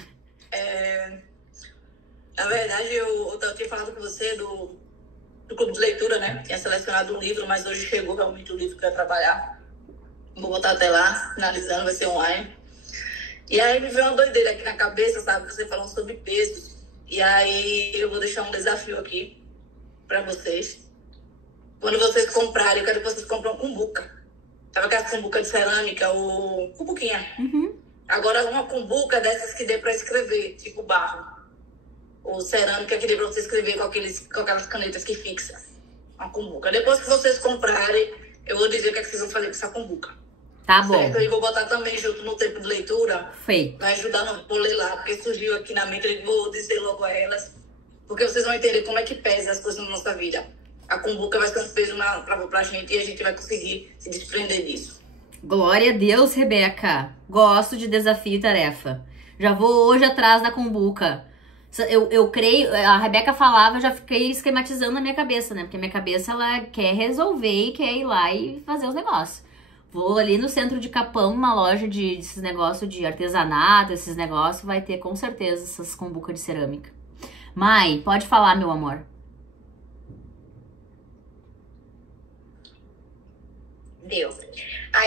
Na verdade, eu tinha falado com você do clube de leitura, né? Tinha selecionado um livro, mas hoje chegou realmente o livro que eu ia trabalhar. Vou botar até lá, finalizando, vai ser online. E aí me veio uma doideira aqui na cabeça, sabe? Você falando sobre pesos. E aí eu vou deixar um desafio aqui pra vocês. Quando vocês comprarem, eu quero que vocês comprem uma cumbuca. Sabe aquela cumbuca de cerâmica, ou cumbuquinha? Uhum. Agora uma cumbuca dessas que dê pra escrever, tipo barro. Ou cerâmica que dê pra você escrever com aquelas canetas que fixam. Uma cumbuca. Depois que vocês comprarem, eu vou dizer o que vocês vão fazer com essa cumbuca. Tá bom. Certo? E vou botar também junto no tempo de leitura. Feito. Vai ajudar no vou ler lá, porque surgiu aqui na mente, eu vou dizer logo a elas. Porque vocês vão entender como é que pesa as coisas na nossa vida. A cumbuca vai ser um peso pra gente e a gente vai conseguir se desprender disso. Glória a Deus, Rebeca. Gosto de desafio e tarefa. Já vou hoje atrás da cumbuca. Eu creio, a Rebeca falava, eu já fiquei esquematizando na minha cabeça, né? Porque a minha cabeça, ela quer resolver e quer ir lá e fazer os negócios. Vou ali no centro de Capão, uma loja desses negócios de artesanato, esses negócios, vai ter com certeza essas cumbucas de cerâmica. Mai, pode falar, meu amor. Deus.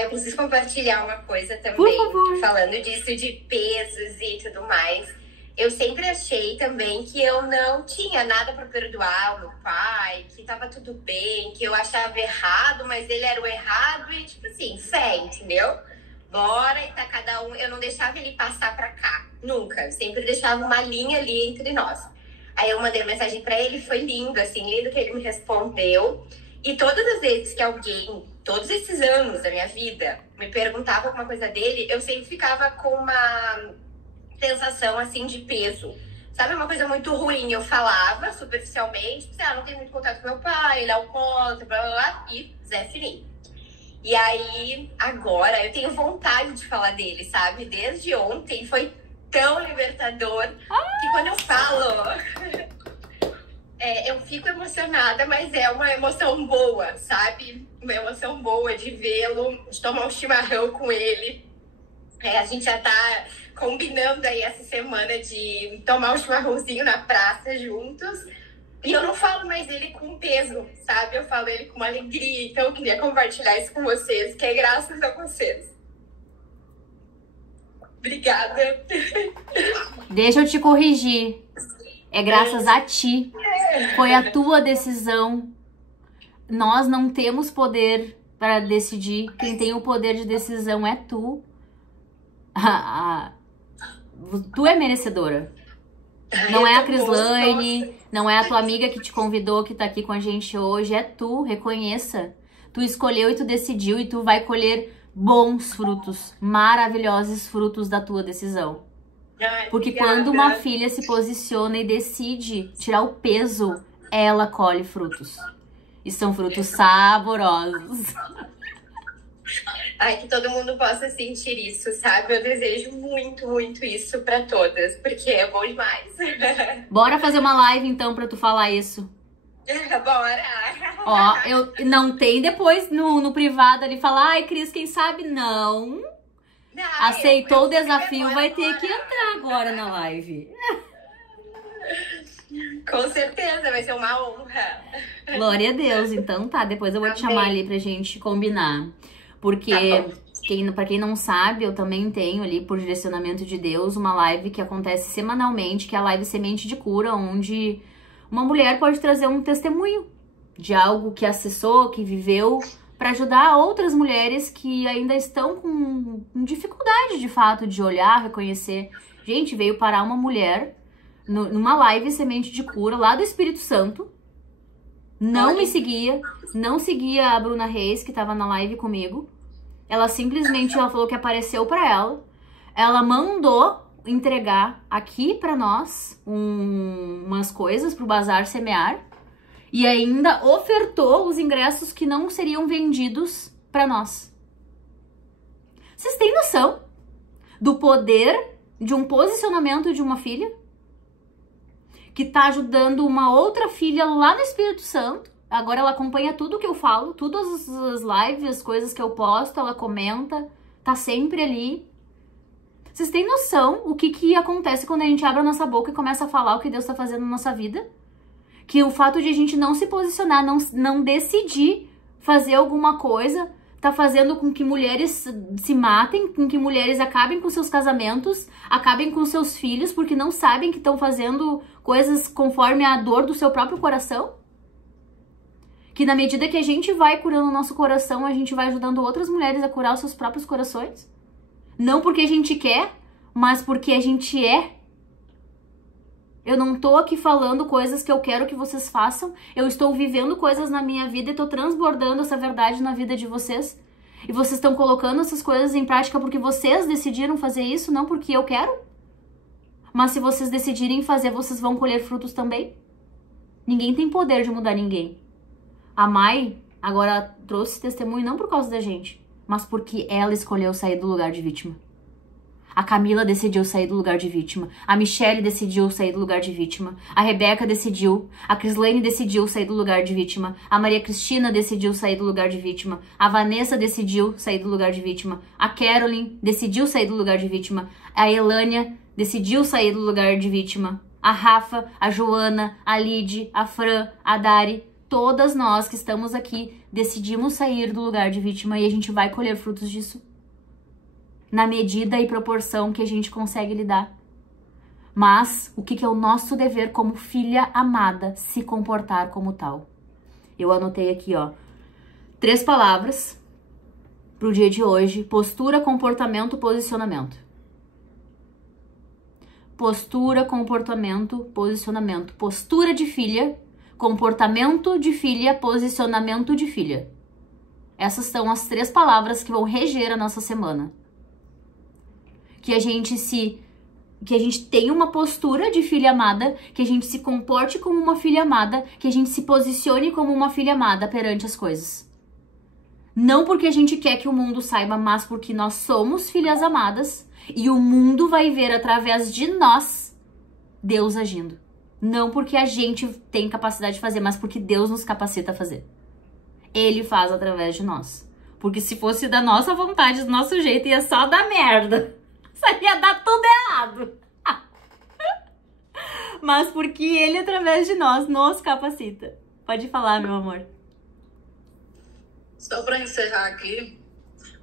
Eu preciso compartilhar uma coisa também. Por favor. Falando disso de pesos e tudo mais. eu sempre achei também que eu não tinha nada para perdoar o meu pai, que tava tudo bem, que eu achava errado, mas ele era o errado e, tipo assim, fé, entendeu? Bora e tá cada um... Eu não deixava ele passar pra cá, nunca. Eu sempre deixava uma linha ali entre nós. Aí eu mandei mensagem pra ele, foi lindo, assim, lindo que ele me respondeu. E todas as vezes que alguém, todos esses anos da minha vida, me perguntava alguma coisa dele, eu sempre ficava com uma sensação, assim, de peso. Sabe, uma coisa muito ruim. Eu falava superficialmente, não tenho muito contato com meu pai, ele é alcoólatra, blá, blá, blá, e Zé Fininho. E aí, agora, eu tenho vontade de falar dele, sabe? Desde ontem, foi tão libertador que quando eu falo... eu fico emocionada, mas é uma emoção boa, sabe? Uma emoção boa de vê-lo, de tomar um chimarrão com ele. A gente já tá combinando aí essa semana de tomar um chimarrãozinho na praça juntos. E eu não falo mais ele com peso, sabe? Eu falo ele com uma alegria. Então eu queria compartilhar isso com vocês, que é graças a vocês. Obrigada. Deixa eu te corrigir. É graças a ti. Foi a tua decisão. Nós não temos poder para decidir. Quem tem o poder de decisão é tu. Tu é merecedora. Não é a Crislaine, não é a tua amiga que te convidou, que tá aqui com a gente hoje. É tu, reconheça. Tu escolheu e tu decidiu e tu vai colher bons frutos, maravilhosos frutos da tua decisão. Porque quando uma filha se posiciona e decide tirar o peso, ela colhe frutos. E são frutos saborosos. Ai, que todo mundo possa sentir isso, sabe? Eu desejo muito, muito isso pra todas, porque é bom demais. Bora fazer uma live então pra tu falar isso. Bora! Ó, eu não tem depois no privado ali falar, ai, Cris, quem sabe não. Aceitou o desafio, vai ter que entrar agora na live. Com certeza, vai ser uma honra. Glória a Deus. Então tá, depois eu vou te chamar ali pra gente combinar. Porque, pra quem não sabe, eu também tenho ali, por direcionamento de Deus, uma live que acontece semanalmente, que é a live Semente de Cura, onde uma mulher pode trazer um testemunho de algo que acessou, que viveu, para ajudar outras mulheres que ainda estão com dificuldade, de fato, de olhar, reconhecer. Gente, veio parar uma mulher numa live Semente de Cura, lá do Espírito Santo. Não me seguia, não seguia a Bruna Reis, que tava na live comigo. Ela simplesmente, ela falou que apareceu pra ela. Ela mandou entregar aqui pra nós umas coisas pro Bazar Semear. E ainda ofertou os ingressos que não seriam vendidos pra nós. Vocês têm noção do poder de um posicionamento de uma filha? Que tá ajudando uma outra filha lá no Espírito Santo. Agora ela acompanha tudo que eu falo, todas as lives, as coisas que eu posto, ela comenta, tá sempre ali. Vocês têm noção o que acontece quando a gente abre a nossa boca e começa a falar o que Deus tá fazendo na nossa vida? Que o fato de a gente não se posicionar, não decidir fazer alguma coisa, tá fazendo com que mulheres se matem, com que mulheres acabem com seus casamentos, acabem com seus filhos, porque não sabem que estão fazendo coisas conforme a dor do seu próprio coração? Que na medida que a gente vai curando o nosso coração, a gente vai ajudando outras mulheres a curar os seus próprios corações? Não porque a gente quer, mas porque a gente é. Eu não tô aqui falando coisas que eu quero que vocês façam. Eu estou vivendo coisas na minha vida e tô transbordando essa verdade na vida de vocês. E vocês estão colocando essas coisas em prática porque vocês decidiram fazer isso, não porque eu quero. Mas se vocês decidirem fazer, vocês vão colher frutos também. Ninguém tem poder de mudar ninguém. A Mai agora trouxe testemunho não por causa da gente, mas porque ela escolheu sair do lugar de vítima. A Camila decidiu sair do lugar de vítima. A Michelle decidiu sair do lugar de vítima. A Rebeca decidiu. A Crislaine decidiu sair do lugar de vítima. A Maria Cristina decidiu sair do lugar de vítima. A Vanessa decidiu sair do lugar de vítima. A Caroline decidiu sair do lugar de vítima. A Elânia decidiu sair do lugar de vítima. A Rafa, a Joana, a Lid, a Fran, a Dari, todas nós que estamos aqui decidimos sair do lugar de vítima e a gente vai colher frutos disso. Na medida e proporção que a gente consegue lidar. Mas o que é o nosso dever como filha amada? Se comportar como tal. Eu anotei aqui, ó, 3 palavras pro dia de hoje: postura, comportamento, posicionamento. Postura, comportamento, posicionamento. Postura de filha, comportamento de filha, posicionamento de filha. Essas são as 3 palavras que vão reger a nossa semana. Que a gente tenha uma postura de filha amada, que a gente se comporte como uma filha amada, que a gente se posicione como uma filha amada perante as coisas. Não porque a gente quer que o mundo saiba, mas porque nós somos filhas amadas e o mundo vai ver através de nós Deus agindo. Não porque a gente tem capacidade de fazer, mas porque Deus nos capacita a fazer. Ele faz através de nós. Porque se fosse da nossa vontade, do nosso jeito, ia só dar merda. Isso ia dar tudo errado. Mas porque ele, através de nós, nos capacita. Pode falar, meu amor. Só para encerrar aqui,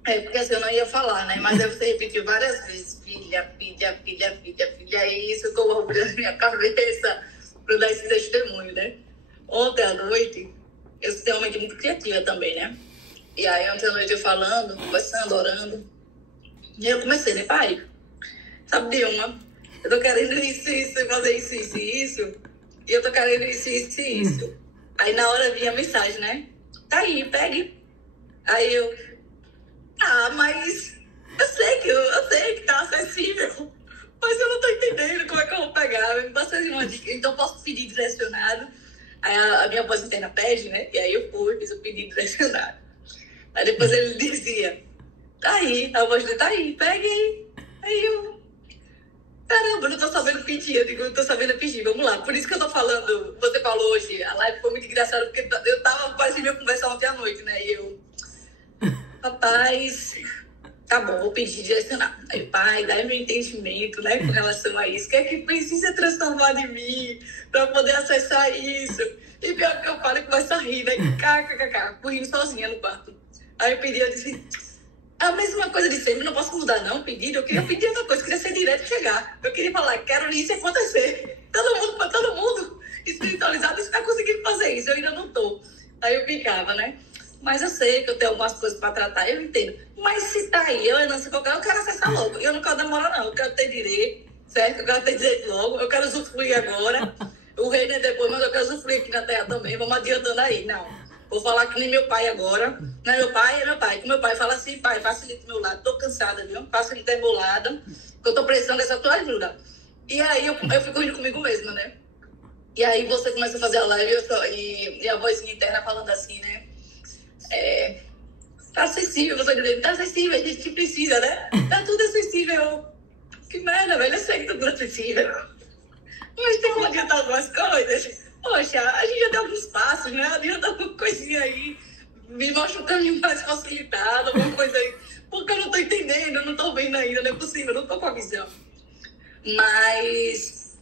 porque assim eu não ia falar, né? Mas você repetiu várias vezes, filha, filha, filha, filha, filha. É isso que eu vou abrir na minha cabeça para dar esse testemunho, né? Ontem à noite, eu sou uma mente muito criativa também, né? E aí ontem à noite eu falando, conversando, orando. E eu comecei, né, pai? Sabe de uma? Eu tô querendo isso, fazer isso. E eu tô querendo isso. Aí na hora vinha a mensagem, né? Tá aí, pegue. Aí eu... mas eu sei que tá acessível. Mas eu não tô entendendo como é que eu vou pegar. Me passa uma dica. Então eu posso pedir direcionado. Aí a minha voz interna pede, né? E aí eu fiz o pedido direcionado. Aí depois ele dizia... Tá aí, a voz dele tá aí, pegue aí. Aí eu, caramba, eu não tô sabendo pedir. Eu digo, eu tô sabendo pedir, vamos lá. Por isso que eu tô falando, você falou hoje, a live foi muito engraçada, porque eu tava quase minha conversa ontem à noite, né? E eu, rapaz, tá bom, vou pedir direcionar. Aí, pai, dá meu entendimento, né, com relação a isso. O que é que precisa transformar de mim pra poder acessar isso? E pior que eu falo, que começa a rir, né? Fui rindo sozinha no quarto. Aí eu pedi, eu disse... A mesma coisa de sempre, não posso mudar não o pedido. Eu queria pedir outra coisa, eu queria ser direto e chegar. Eu queria falar, quero isso acontecer. Todo mundo espiritualizado está conseguindo fazer isso, eu ainda não tô. Aí eu ficava, né? Mas eu sei que eu tenho algumas coisas para tratar, eu entendo. Mas se tá aí, eu não sei qual eu quero acessar logo. Eu não quero demorar não, eu quero ter direito, certo? Eu quero ter direito logo, eu quero usufruir agora. O reino é depois, mas eu quero usufruir aqui na terra também. Vamos adiantando aí, não. Vou falar que nem meu pai agora. Não é meu pai, é meu pai. Que meu pai fala assim, pai, facilita o meu lado. Tô cansada, viu? Facilita o meu lado. Que eu tô precisando dessa tua ajuda. E aí eu fico rindo comigo mesma, né? E aí você começa a fazer a live e a vozinha interna falando assim, né? Tá acessível, você dizendo, tá acessível, a gente precisa, né? Tá tudo acessível. Que merda, velho, eu sei que tá tudo acessível. Mas tem como adiantar algumas coisas. Poxa, a gente já deu alguns passos, né? Adianta alguma coisinha aí. Me mostra um caminho mais facilitado, alguma coisa aí. Porque eu não tô entendendo, eu não tô vendo ainda, não é possível, eu não tô com a visão. Mas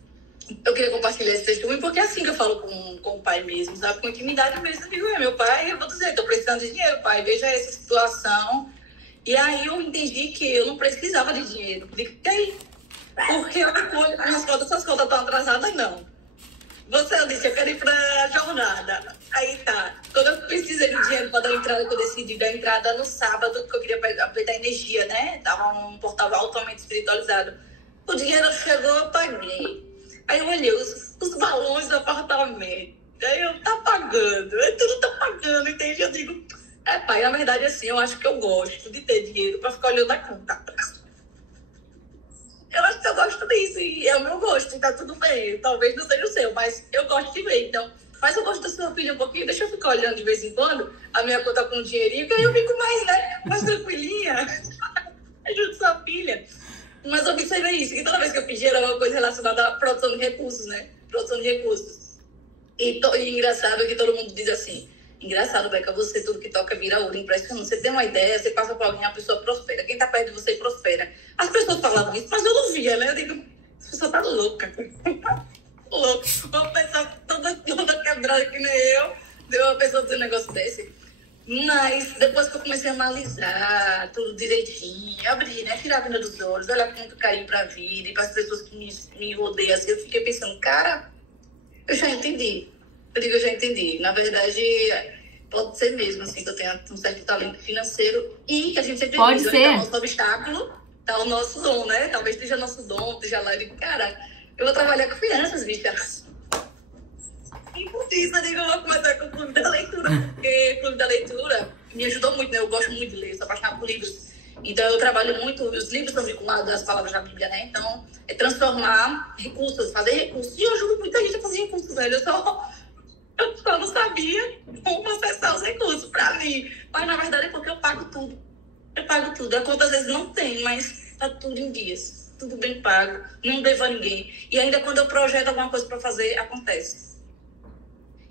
eu queria compartilhar esse testemunho, porque é assim que eu falo com o pai mesmo, sabe? Com intimidade mesmo. Eu digo, meu pai, eu vou dizer, tô precisando de dinheiro, pai, veja essa situação. E aí eu entendi que eu não precisava de dinheiro. Digo, tem. Porque eu minhas contas, essas contas estão atrasadas, não. Você disse, eu quero ir pra jornada. Aí tá. Quando eu precisei de dinheiro para dar a entrada, que eu decidi dar a entrada no sábado, porque eu queria aproveitar energia, né? Tava um portal altamente espiritualizado. O dinheiro chegou, eu paguei. Aí eu olhei os balões do apartamento. Aí eu, tá pagando. Tudo tá pagando, entende? Eu digo, pai, na verdade, assim, eu acho que eu gosto de ter dinheiro para ficar olhando a conta. Eu acho que eu gosto disso, e é o meu gosto, e tá tudo bem. Talvez não seja o seu, mas eu gosto de ver. Então, faz eu gosto da sua filha um pouquinho, deixa eu ficar olhando de vez em quando a minha conta com um dinheirinho, que aí eu fico mais, né, mais tranquilinha. Ajuda sua filha. Mas observe isso, que toda vez que eu pedi era uma coisa relacionada à produção de recursos, né? Produção de recursos. E engraçado que todo mundo diz assim, engraçado, Beca, você tudo que toca vira ouro, impressionante. Você tem uma ideia, você passa por alguém, a pessoa prospera. Quem tá perto de você prospera. As pessoas falavam isso, mas eu não via, né? Eu digo, essa pessoa tá louca. Louca. Uma pessoa toda quebrada que nem eu, deu uma pessoa dizer um negócio desse. Mas depois que eu comecei a analisar tudo direitinho, abrir, né? Tirar a venda dos olhos, olhar com muito carinho pra vida e para as pessoas que me rodeiam, assim, eu fiquei pensando, cara, eu já entendi. Eu digo, eu já entendi. Na verdade, pode ser mesmo, assim, que eu tenha um certo talento financeiro e que a gente sempre Pode diz, ser. o nosso obstáculo tá o nosso dom, né? Talvez seja nosso dom, seja lá, eu digo, cara, eu vou trabalhar com crianças, bichas. E por isso, eu digo, eu vou começar com o Clube da Leitura, porque o Clube da Leitura me ajudou muito, né? Eu gosto muito de ler, sou apaixonada por livros. Então, eu trabalho muito, os livros são vinculados às palavras da Bíblia, né? Então, é transformar recursos, fazer recursos. E eu ajudo muita gente a fazer recursos, velho. Eu só não sabia como acessar os recursos pra mim. Mas, na verdade, é porque eu pago tudo. Eu pago tudo. A conta, às vezes, não tem, mas tá tudo em dias. Tudo bem pago. Não devo a ninguém. E ainda quando eu projeto alguma coisa pra fazer, acontece.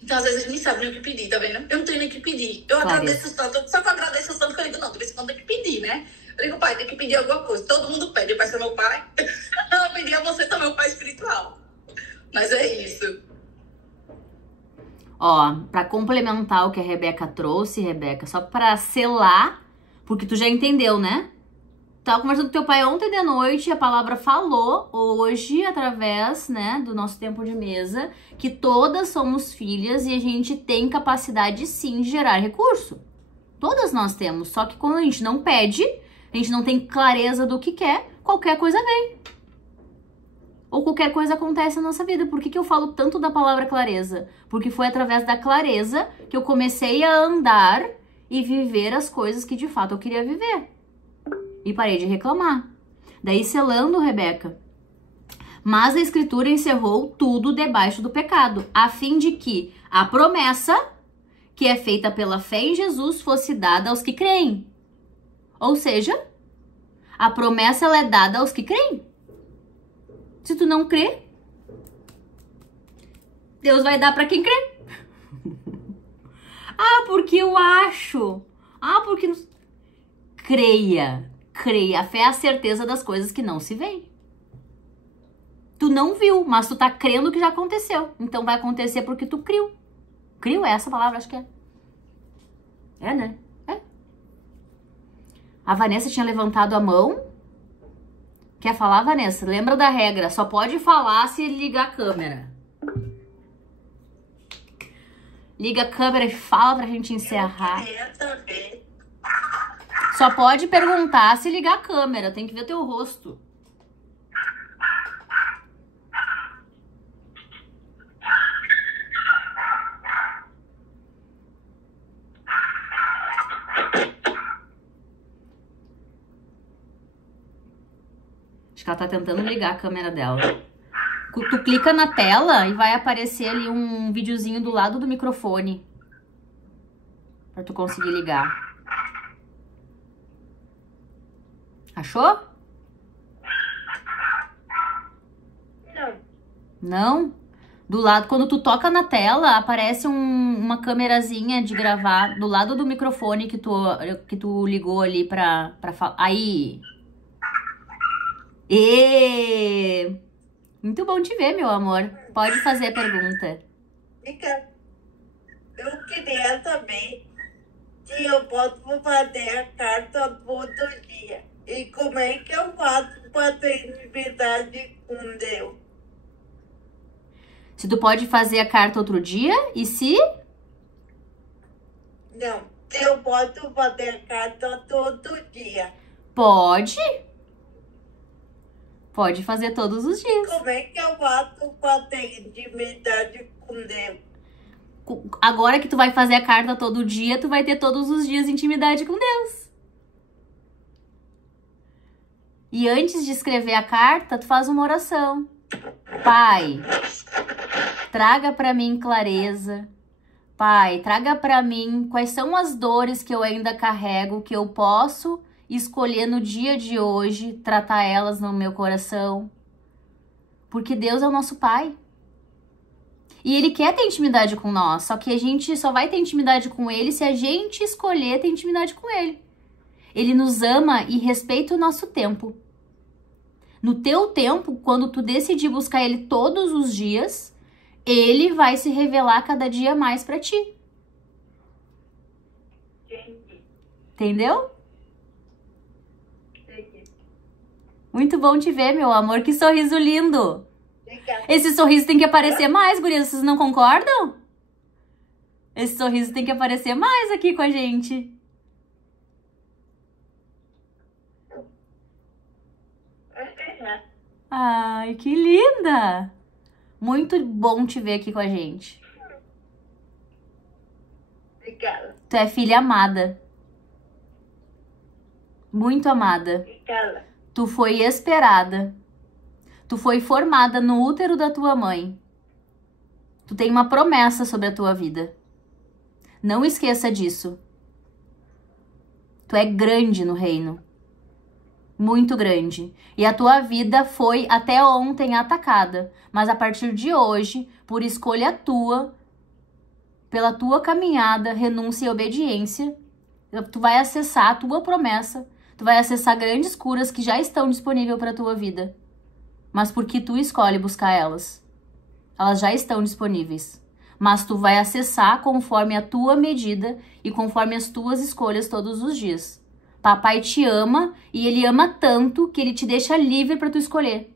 Então, às vezes, a gente nem sabe nem o que pedir, tá vendo? Eu não tenho nem o que pedir. Eu agradeço tanto, só que eu agradeço tanto que eu digo, não, de vez em quando tem que pedir, né? Eu digo, pai, tem que pedir alguma coisa. Todo mundo pede, eu peço ao meu pai. Eu pedi a você também, o pai espiritual. Mas é isso. Ó, pra complementar o que a Rebeca trouxe, Rebeca, só pra selar, porque tu já entendeu, né? Tava conversando com teu pai ontem de noite, a palavra falou hoje, através, né, do nosso tempo de mesa, que todas somos filhas e a gente tem capacidade, sim, de gerar recurso. Todas nós temos, só que quando a gente não pede, a gente não tem clareza do que quer, qualquer coisa vem. Ou qualquer coisa acontece na nossa vida. Por que eu falo tanto da palavra clareza? Porque foi através da clareza que eu comecei a andar e viver as coisas que de fato eu queria viver. E parei de reclamar. Daí, selando, Rebeca. Mas a Escritura encerrou tudo debaixo do pecado, a fim de que a promessa, que é feita pela fé em Jesus, fosse dada aos que creem. Ou seja, a promessa ela é dada aos que creem. Se tu não crê, Deus vai dar para quem crê. Ah, porque eu acho. Ah, porque... Creia. Creia. A fé é a certeza das coisas que não se veem. Tu não viu, mas tu tá crendo que já aconteceu. Então vai acontecer porque tu criu. Criu é essa palavra, acho que é. É, né? É. A Vanessa tinha levantado a mão. Quer falar, Vanessa? Lembra da regra. Só pode falar se ligar a câmera. Liga a câmera e fala pra gente encerrar. Só pode perguntar se ligar a câmera. Tem que ver teu rosto. Acho que ela tá tentando ligar a câmera dela. Tu clica na tela e vai aparecer ali um videozinho do lado do microfone. Pra tu conseguir ligar. Achou? Não. Não? Do lado, quando tu toca na tela, aparece uma câmerazinha de gravar do lado do microfone que tu ligou ali pra falar. Aí. E muito bom te ver, meu amor. Pode fazer a pergunta. Fica. Eu queria saber se eu posso fazer a carta todo dia. E como é que eu faço para ter intimidade com Deus? Se tu pode fazer a carta outro dia e se... Não, eu posso fazer a carta todo dia. Pode. Pode fazer todos os dias. Como é que eu faço para ter intimidade com Deus? Agora que tu vai fazer a carta todo dia, tu vai ter todos os dias intimidade com Deus. E antes de escrever a carta, tu faz uma oração. Pai, traga para mim clareza. Pai, traga para mim quais são as dores que eu ainda carrego, que eu posso escolher no dia de hoje, tratar elas no meu coração. Porque Deus é o nosso Pai. E Ele quer ter intimidade com nós, só que a gente só vai ter intimidade com Ele se a gente escolher ter intimidade com Ele. Ele nos ama e respeita o nosso tempo. No teu tempo, quando tu decidir buscar Ele todos os dias, Ele vai se revelar cada dia mais pra ti. Entendi. Entendeu? Entendi. Muito bom te ver, meu amor. Que sorriso lindo. Obrigada. Esse sorriso tem que aparecer mais, gurias. Vocês não concordam? Esse sorriso tem que aparecer mais aqui com a gente. Ai, que linda! Muito bom te ver aqui com a gente. Obrigada. Tu é filha amada. Muito amada. Obrigada. Tu foi esperada. Tu foi formada no útero da tua mãe. Tu tem uma promessa sobre a tua vida. Não esqueça disso. Tu é grande no reino. Muito grande. E a tua vida foi até ontem atacada. Mas a partir de hoje, por escolha tua, pela tua caminhada, renúncia e obediência, tu vai acessar a tua promessa. Tu vai acessar grandes curas que já estão disponíveis para a tua vida. Mas porque tu escolhe buscar elas. Elas já estão disponíveis. Mas tu vai acessar conforme a tua medida e conforme as tuas escolhas todos os dias. Papai te ama e ele ama tanto que ele te deixa livre para tu escolher.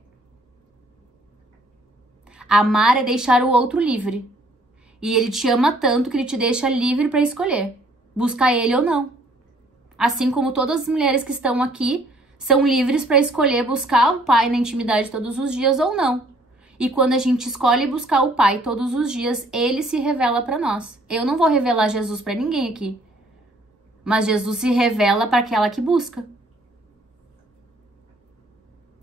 Amar é deixar o outro livre. E ele te ama tanto que ele te deixa livre para escolher. Buscar ele ou não. Assim como todas as mulheres que estão aqui são livres para escolher buscar o pai na intimidade todos os dias ou não. E quando a gente escolhe buscar o pai todos os dias, ele se revela para nós. Eu não vou revelar Jesus para ninguém aqui. Mas Jesus se revela para aquela que busca.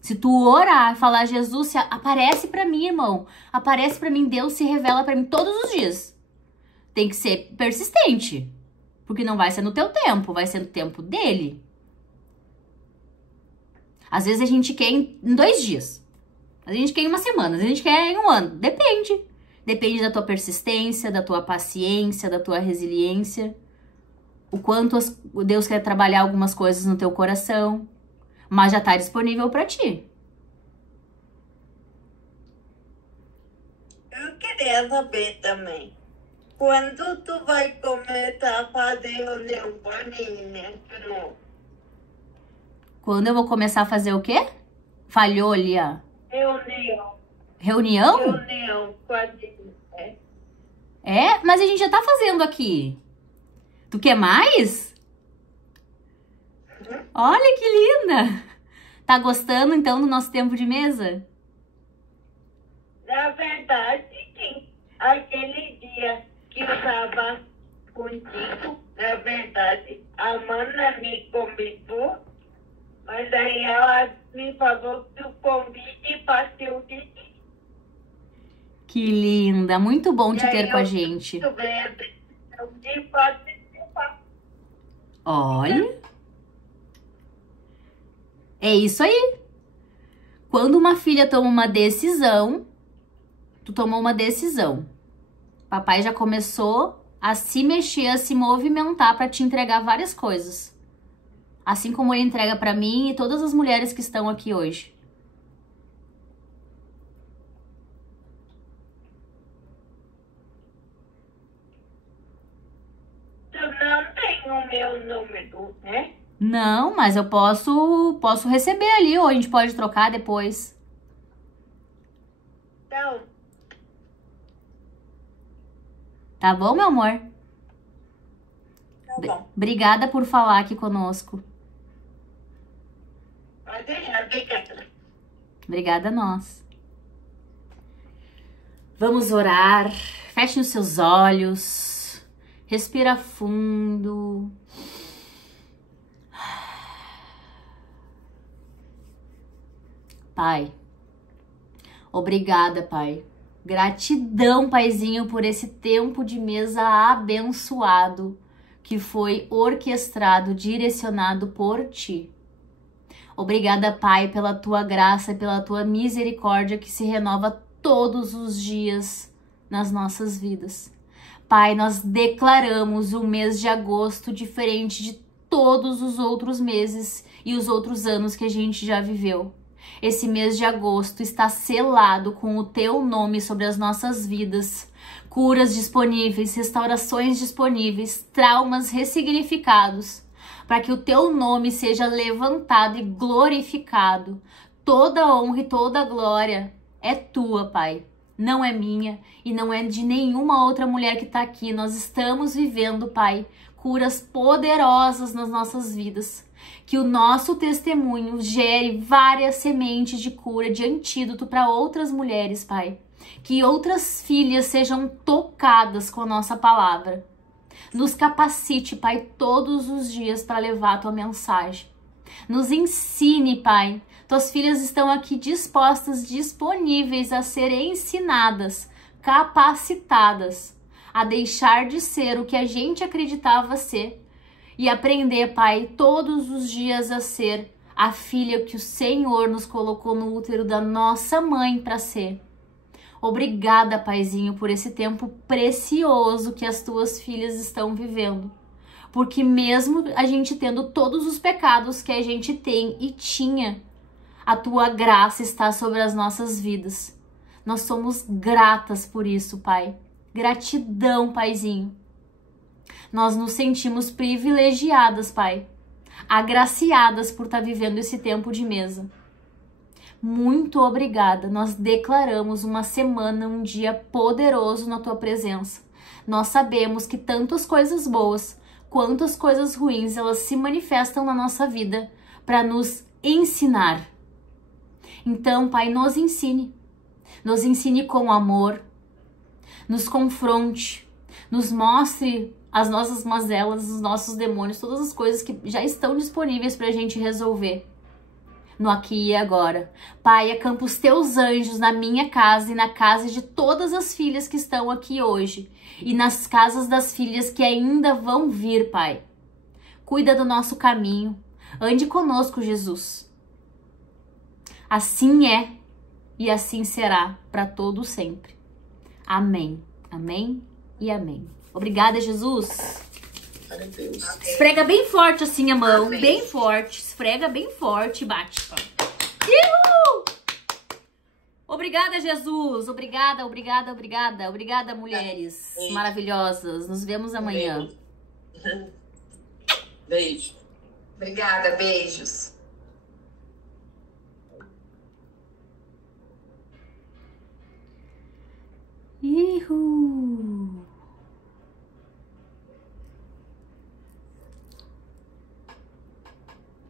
Se tu orar e falar, Jesus, aparece para mim, irmão. Aparece para mim, Deus se revela para mim todos os dias. Tem que ser persistente. Porque não vai ser no teu tempo, vai ser no tempo dele. Às vezes a gente quer em 2 dias. A gente quer em 1 semana, a gente quer em 1 ano. Depende. Depende da tua persistência, da tua paciência, da tua resiliência. O quanto Deus quer trabalhar algumas coisas no teu coração. Mas já tá disponível pra ti. Eu queria saber também. Quando tu vai começar a fazer reunião boninha de novo? Quando eu vou começar a fazer o quê? Falhou ali, ó. Reunião. Reunião? Reunião com a gente. É? Mas a gente já tá fazendo aqui. Tu quer mais? Olha que linda! Tá gostando, então, do nosso tempo de mesa? Na verdade, sim. Aquele dia que eu tava contigo, na verdade, a Mana me convidou, mas aí ela me falou que o convite passou de ti. Que linda! Muito bom te E aí ter com a eu gente. tomei a decisão de participar. Olha. É isso aí. Quando uma filha toma uma decisão, tu tomou uma decisão. Papai já começou a se mexer, a se movimentar para te entregar várias coisas. Assim como ele entrega para mim e todas as mulheres que estão aqui hoje. Tu não tem o meu número, né? Não, mas eu posso receber ali, ou a gente pode trocar depois. Então, Tá bom, meu amor? tá bom. Obrigada por falar aqui conosco. Pode ir, obrigada. Obrigada a nós. Vamos orar. Fechem os seus olhos. Respira fundo. Pai, obrigada, Pai. Gratidão, Paizinho, por esse tempo de mesa abençoado que foi orquestrado, direcionado por Ti. Obrigada, Pai, pela Tua graça e pela Tua misericórdia que se renova todos os dias nas nossas vidas. Pai, nós declaramos o mês de agosto diferente de todos os outros meses e os outros anos que a gente já viveu. Esse mês de agosto está selado com o Teu nome sobre as nossas vidas, curas disponíveis, restaurações disponíveis, traumas ressignificados, para que o teu nome seja levantado e glorificado. Toda honra e toda glória é tua, Pai. Não é minha e não é de nenhuma outra mulher que está aqui. Nós estamos vivendo, Pai, curas poderosas nas nossas vidas. Que o nosso testemunho gere várias sementes de cura, de antídoto para outras mulheres, Pai. Que outras filhas sejam tocadas com a nossa palavra. Nos capacite, Pai, todos os dias para levar a tua mensagem. Nos ensine, Pai. Tuas filhas estão aqui dispostas, disponíveis a serem ensinadas, capacitadas a deixar de ser o que a gente acreditava ser e aprender, Pai, todos os dias a ser a filha que o Senhor nos colocou no útero da nossa mãe para ser. Obrigada, Paizinho, por esse tempo precioso que as tuas filhas estão vivendo. Porque mesmo a gente tendo todos os pecados que a gente tem e tinha, a tua graça está sobre as nossas vidas. Nós somos gratas por isso, Pai. Gratidão, Paizinho. Nós nos sentimos privilegiadas, Pai. Agraciadas por estar vivendo esse tempo de mesa. Muito obrigada. Nós declaramos uma semana, um dia poderoso na tua presença. Nós sabemos que tanto as coisas boas quanto as coisas ruins, elas se manifestam na nossa vida para nos ensinar. Então, Pai, nos ensine. Nos ensine com amor. Nos confronte. Nos mostre as nossas mazelas, os nossos demônios, todas as coisas que já estão disponíveis para a gente resolver. No aqui e agora. Pai, acampa os teus anjos na minha casa e na casa de todas as filhas que estão aqui hoje. E nas casas das filhas que ainda vão vir, Pai. Cuida do nosso caminho. Ande conosco, Jesus. Assim é e assim será para todo sempre. Amém. Amém e amém. Obrigada, Jesus. Glória a Deus. Esfrega bem forte assim a mão, Amém. bem forte. Esfrega bem forte e bate. Uhul! Obrigada, Jesus. Obrigada, obrigada, obrigada. Obrigada, mulheres maravilhosas. Nos vemos amanhã. Beijo. Obrigada, beijos. Uhul!